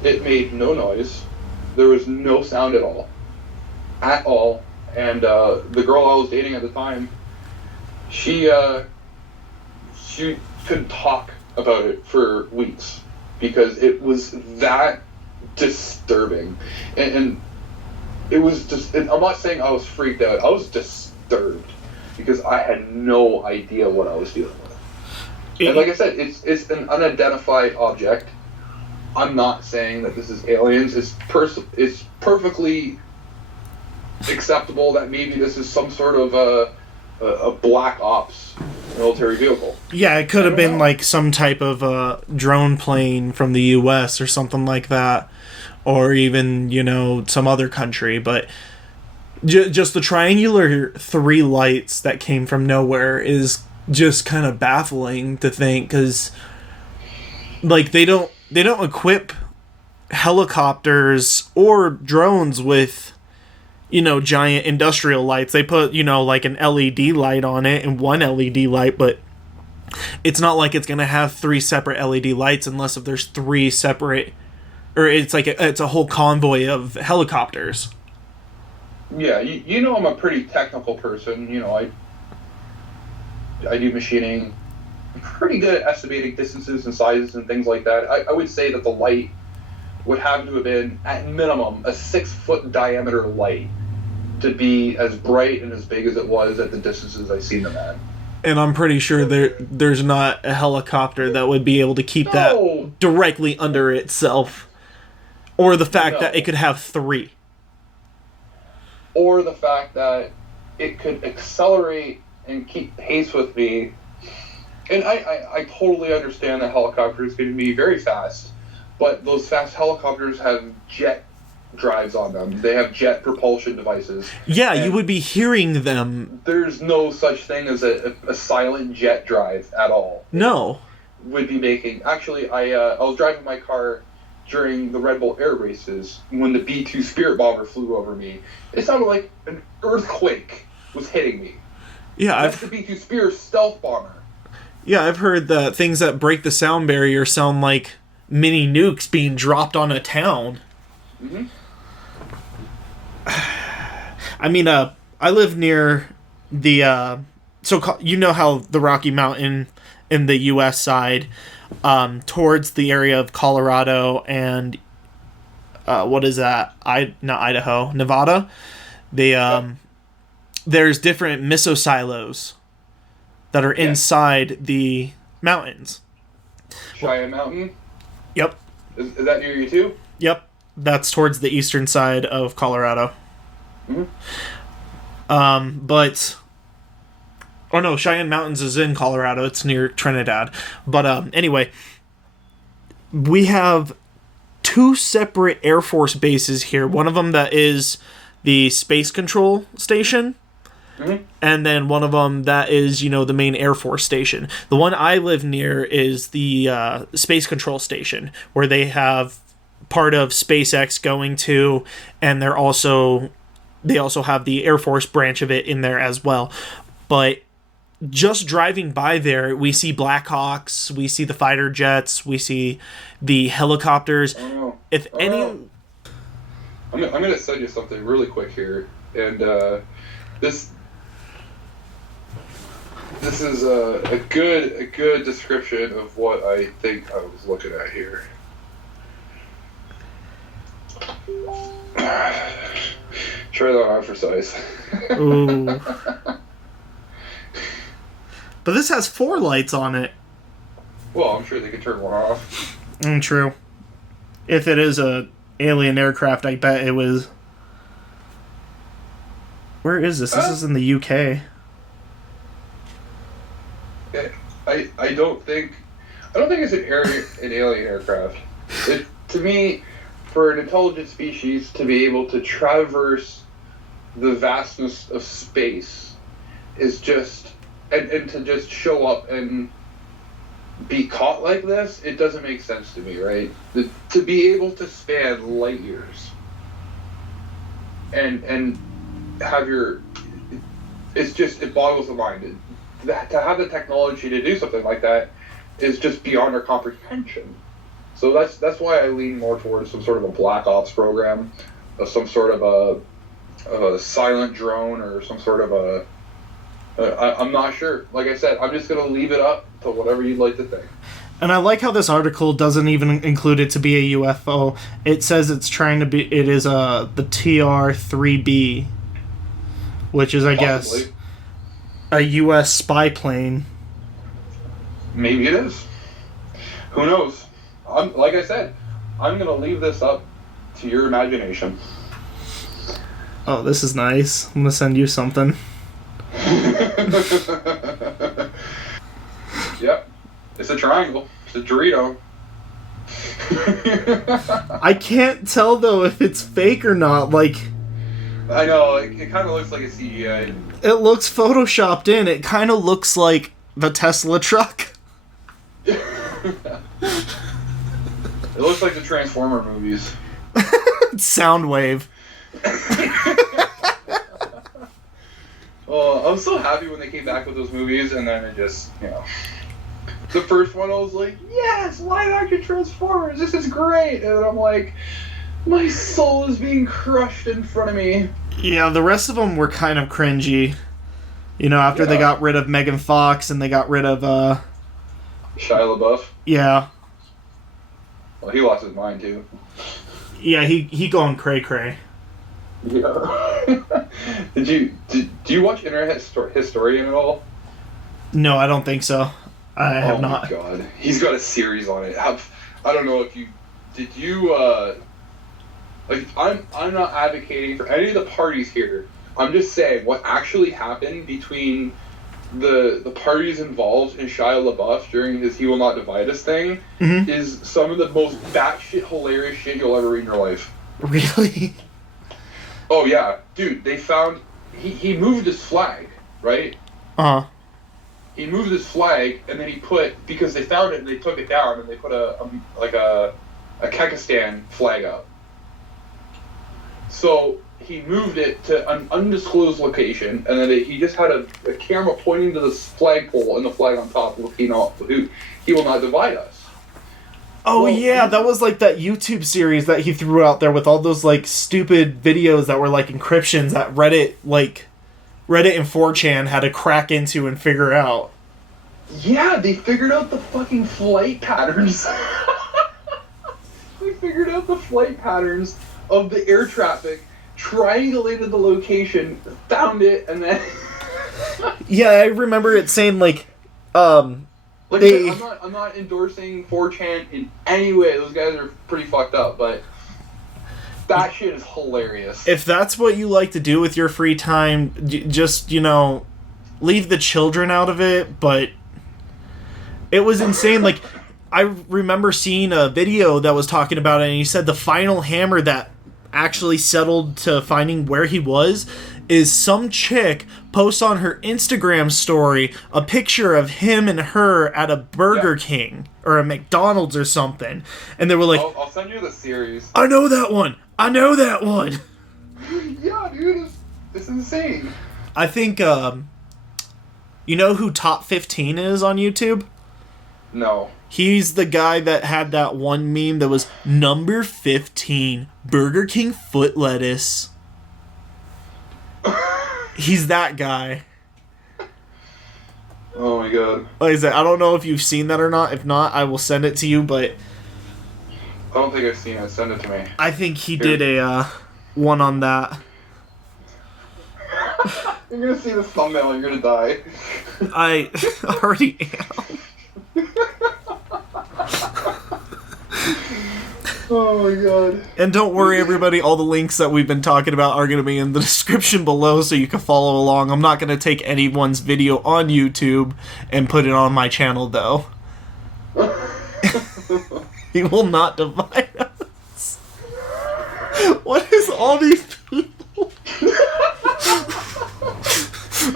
It made no noise. There was no sound at all. And the girl I was dating at the time, she couldn't talk about it for weeks because it was that disturbing. And it was just, I'm not saying I was freaked out, I was disturbed because I had no idea what I was dealing with. And like I said, it's an unidentified object. I'm not saying that this is aliens. It's perfectly acceptable that maybe this is some sort of a black ops military vehicle. Yeah, it could have been like some type of drone plane from the U.S. or something like that, or even, you know, some other country. But just the triangular 3 lights that came from nowhere is just kind of baffling to think, because like they don't equip helicopters or drones with, you know, giant industrial lights. They put, you know, like an LED light on it and one LED light, but it's not like it's gonna have 3 separate LED lights unless if there's 3 separate, or it's like it's a whole convoy of helicopters. Yeah, you know, I'm a pretty technical person. You know, I do machining. I'm pretty good at estimating distances and sizes and things like that. I would say that the light would have to have been, at minimum, a 6-foot diameter light to be as bright and as big as it was at the distances I've seen them at. And I'm pretty sure there's not a helicopter that would be able to keep that directly under itself. Or the fact that it could have 3. Or the fact that it could accelerate and keep pace with me. And I totally understand that helicopters can be very fast, but those fast helicopters have jet drives on them. They have jet propulsion devices. Yeah, you would be hearing them. There's no such thing as a silent jet drive at all. No. Would be making... Actually, I was driving my car during the Red Bull Air races when the B-2 Spirit Bomber flew over me. It sounded like an earthquake was hitting me. Yeah, That's the B-2 Spirit stealth bomber. Yeah, I've heard that things that break the sound barrier sound like mini nukes being dropped on a town. Mm-hmm. I mean, I live near the, so you know how the Rocky Mountain in the U.S. side, towards the area of Colorado and, what is that? Not Idaho, Nevada. There's different miso silos that are inside the mountains. Cheyenne Mountain? Yep. Is that near you too? Yep. That's towards the eastern side of Colorado. Mm-hmm. But... Oh no, Cheyenne Mountains is in Colorado. It's near Trinidad. But anyway, we have 2 separate Air Force bases here. One of them that is the Space Control Station. Mm-hmm. And then one of them that is, you know, the main Air Force station. The one I live near is the Space Control Station, where they have part of SpaceX going to, and they also have the Air Force branch of it in there as well. But just driving by there, we see Blackhawks, we see the fighter jets, we see the helicopters. I'm going to send you something really quick here, and This is a good description of what I think I was looking at here. Try that on exercise. Ooh. But this has 4 lights on it. Well, I'm sure they could turn one off. True. If it is a alien aircraft, I bet it was... Where is this? This is in the UK. I don't think it's an alien aircraft. To me, for an intelligent species to be able to traverse the vastness of space is just and to just show up and be caught like this, it doesn't make sense to me, right? To be able to span light years and have it boggles the mind. To have the technology to do something like that is just beyond our comprehension. So that's why I lean more towards some sort of a black ops program, of some sort of a silent drone, or some sort of I'm not sure. Like I said, I'm just going to leave it up to whatever you'd like to think. And I like how this article doesn't even include it to be a UFO. It says it is the TR-3B, which is, I guess, a U.S. spy plane. Maybe it is. Who knows? Like I said, I'm going to leave this up to your imagination. Oh, this is nice. I'm going to send you something. Yep. It's a triangle. It's a Dorito. I can't tell, though, if it's fake or not. Like, I know. It kind of looks like a CGI. It looks photoshopped in. It kind of looks like the Tesla truck. It looks like the Transformer movies. Soundwave. Well, I was so happy when they came back with those movies, and then it just, the first one I was like, yes, live action Transformers, this is great, and I'm like, my soul is being crushed in front of me. Yeah, the rest of them were kind of cringy. After they got rid of Megan Fox and they got rid of, Shia LaBeouf? Yeah. Well, he lost his mind, too. Yeah, he going cray-cray. Yeah. Do you watch Internet Historian at all? No, I don't think so. I have not. Oh my god, he's got a series on it. I don't know if you did. I'm not advocating for any of the parties here. I'm just saying what actually happened between the parties involved in Shia LaBeouf during his "He Will Not Divide Us" thing is some of the most batshit hilarious shit you'll ever read in your life. Really? Oh yeah, dude. They found he moved his flag, right? He moved his flag, and then because they found it and they took it down, and they put a Kyrgyzstan flag up. So he moved it to an undisclosed location, and then he just had a camera pointing to this flagpole and the flag on top. He will not divide us. Oh, well, yeah, that was like that YouTube series that he threw out there with all those like stupid videos that were like encryptions that Reddit and 4chan had to crack into and figure out. Yeah, they figured out the fucking flight patterns. They figured out the flight patterns of the air traffic, triangulated the location, found it, and then... Yeah, I remember it saying like, I'm not endorsing 4chan in any way. Those guys are pretty fucked up, but that shit is hilarious. If that's what you like to do with your free time, just, leave the children out of it, but it was insane. Like, I remember seeing a video that was talking about it, and he said the final hammer that actually settled to finding where he was is some chick posts on her Instagram story a picture of him and her at a Burger King or a McDonald's or something, and they were like, I'll send you the series. I know that one. Yeah, dude, it's insane. I think you know who Top 15 is on YouTube? No. He's the guy that had that one meme that was number 15 Burger King foot lettuce. He's that guy. Oh my god. Like I said, I don't know if you've seen that or not. If not, I will send it to you, but I don't think I've seen it. Send it to me. I think he did a one on that. You're gonna see this thumbnail and you're gonna die. I already am. Oh my god. And don't worry, everybody, all the links that we've been talking about are going to be in the description below so you can follow along. I'm not going to take anyone's video on YouTube and put it on my channel, though. He will not divide us. What is all these people?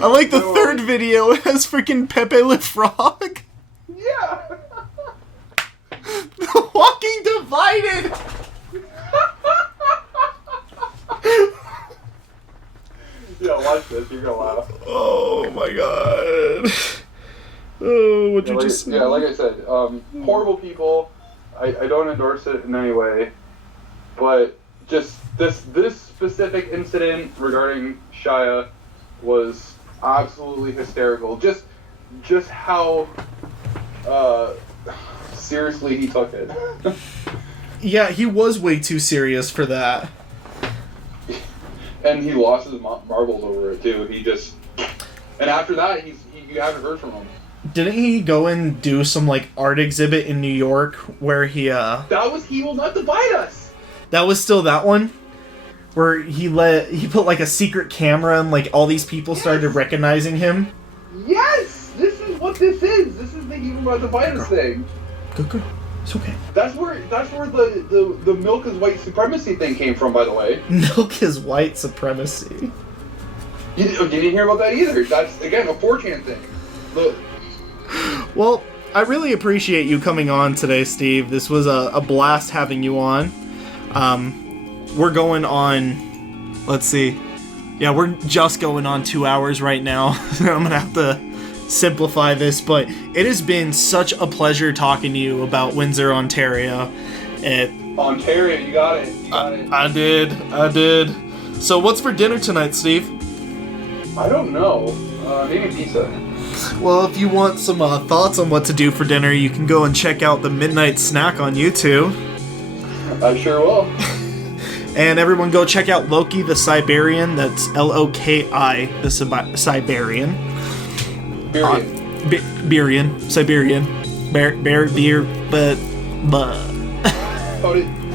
I like the third video. It has freaking Pepe Le Frog. Yeah. The Walking Divided. Yeah, watch this. You're gonna laugh. Oh my god. Oh, what you just... Yeah, like I said, horrible people. I don't endorse it in any way, but just this specific incident regarding Shia was absolutely hysterical. Just how seriously he took it. Yeah, he was way too serious for that. And he lost his marbles over it too. And after that, you haven't heard from him. Didn't he go and do some like art exhibit in New York where he That was He Will Not Divide Us. That was still that one? Where he put like a secret camera and like all these people started recognizing him? Yes! This is what this is. This is the He Will Not Divide Us thing. Good. It's okay. That's where the milk is white supremacy thing came from, by the way. Milk is white supremacy. You didn't hear about that either. That's, again, a 4chan thing. Look. Well, I really appreciate you coming on today, Steve. This was a blast having you on. We're going on, let's see. Yeah, we're just going on 2 hours right now. I'm going to have to simplify this, but it has been such a pleasure talking to you about Windsor, Ontario. Ontario, you got it. I did. So what's for dinner tonight, Steve? I don't know. Maybe pizza. Well, if you want some thoughts on what to do for dinner, you can go and check out the Midnight Snack on YouTube. I sure will. And everyone go check out Loki the Siberian. That's Loki the Siberian. Siberian. Beer, but...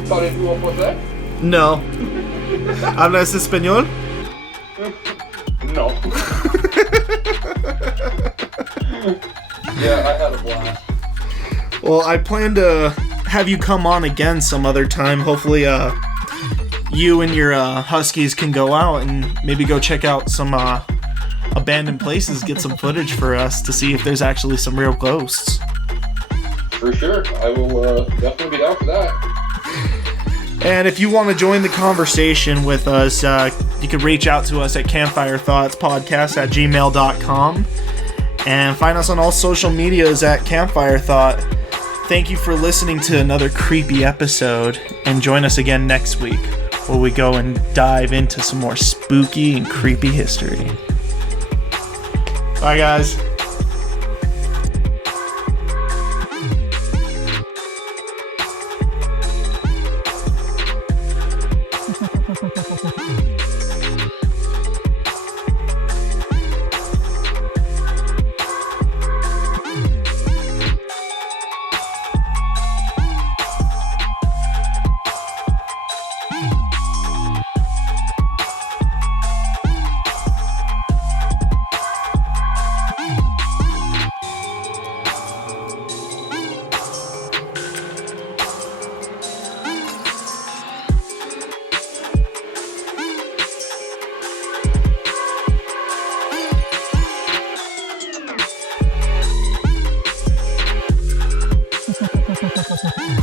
¿Sabes tú francés? No. ¿Hablas español? No. Yeah, I had a blast. Well, I plan to have you come on again some other time. Hopefully, you and your Huskies can go out and maybe go check out some abandoned places, get some footage for us to see if there's actually some real ghosts. For sure. I will definitely be down for that. And if you want to join the conversation with us, you can reach out to us at Campfirethoughtspodcast@gmail.com and find us on all social medias at Campfirethought. Thank you for listening to another creepy episode, and join us again next week where we go and dive into some more spooky and creepy history. Bye, guys. Thank you.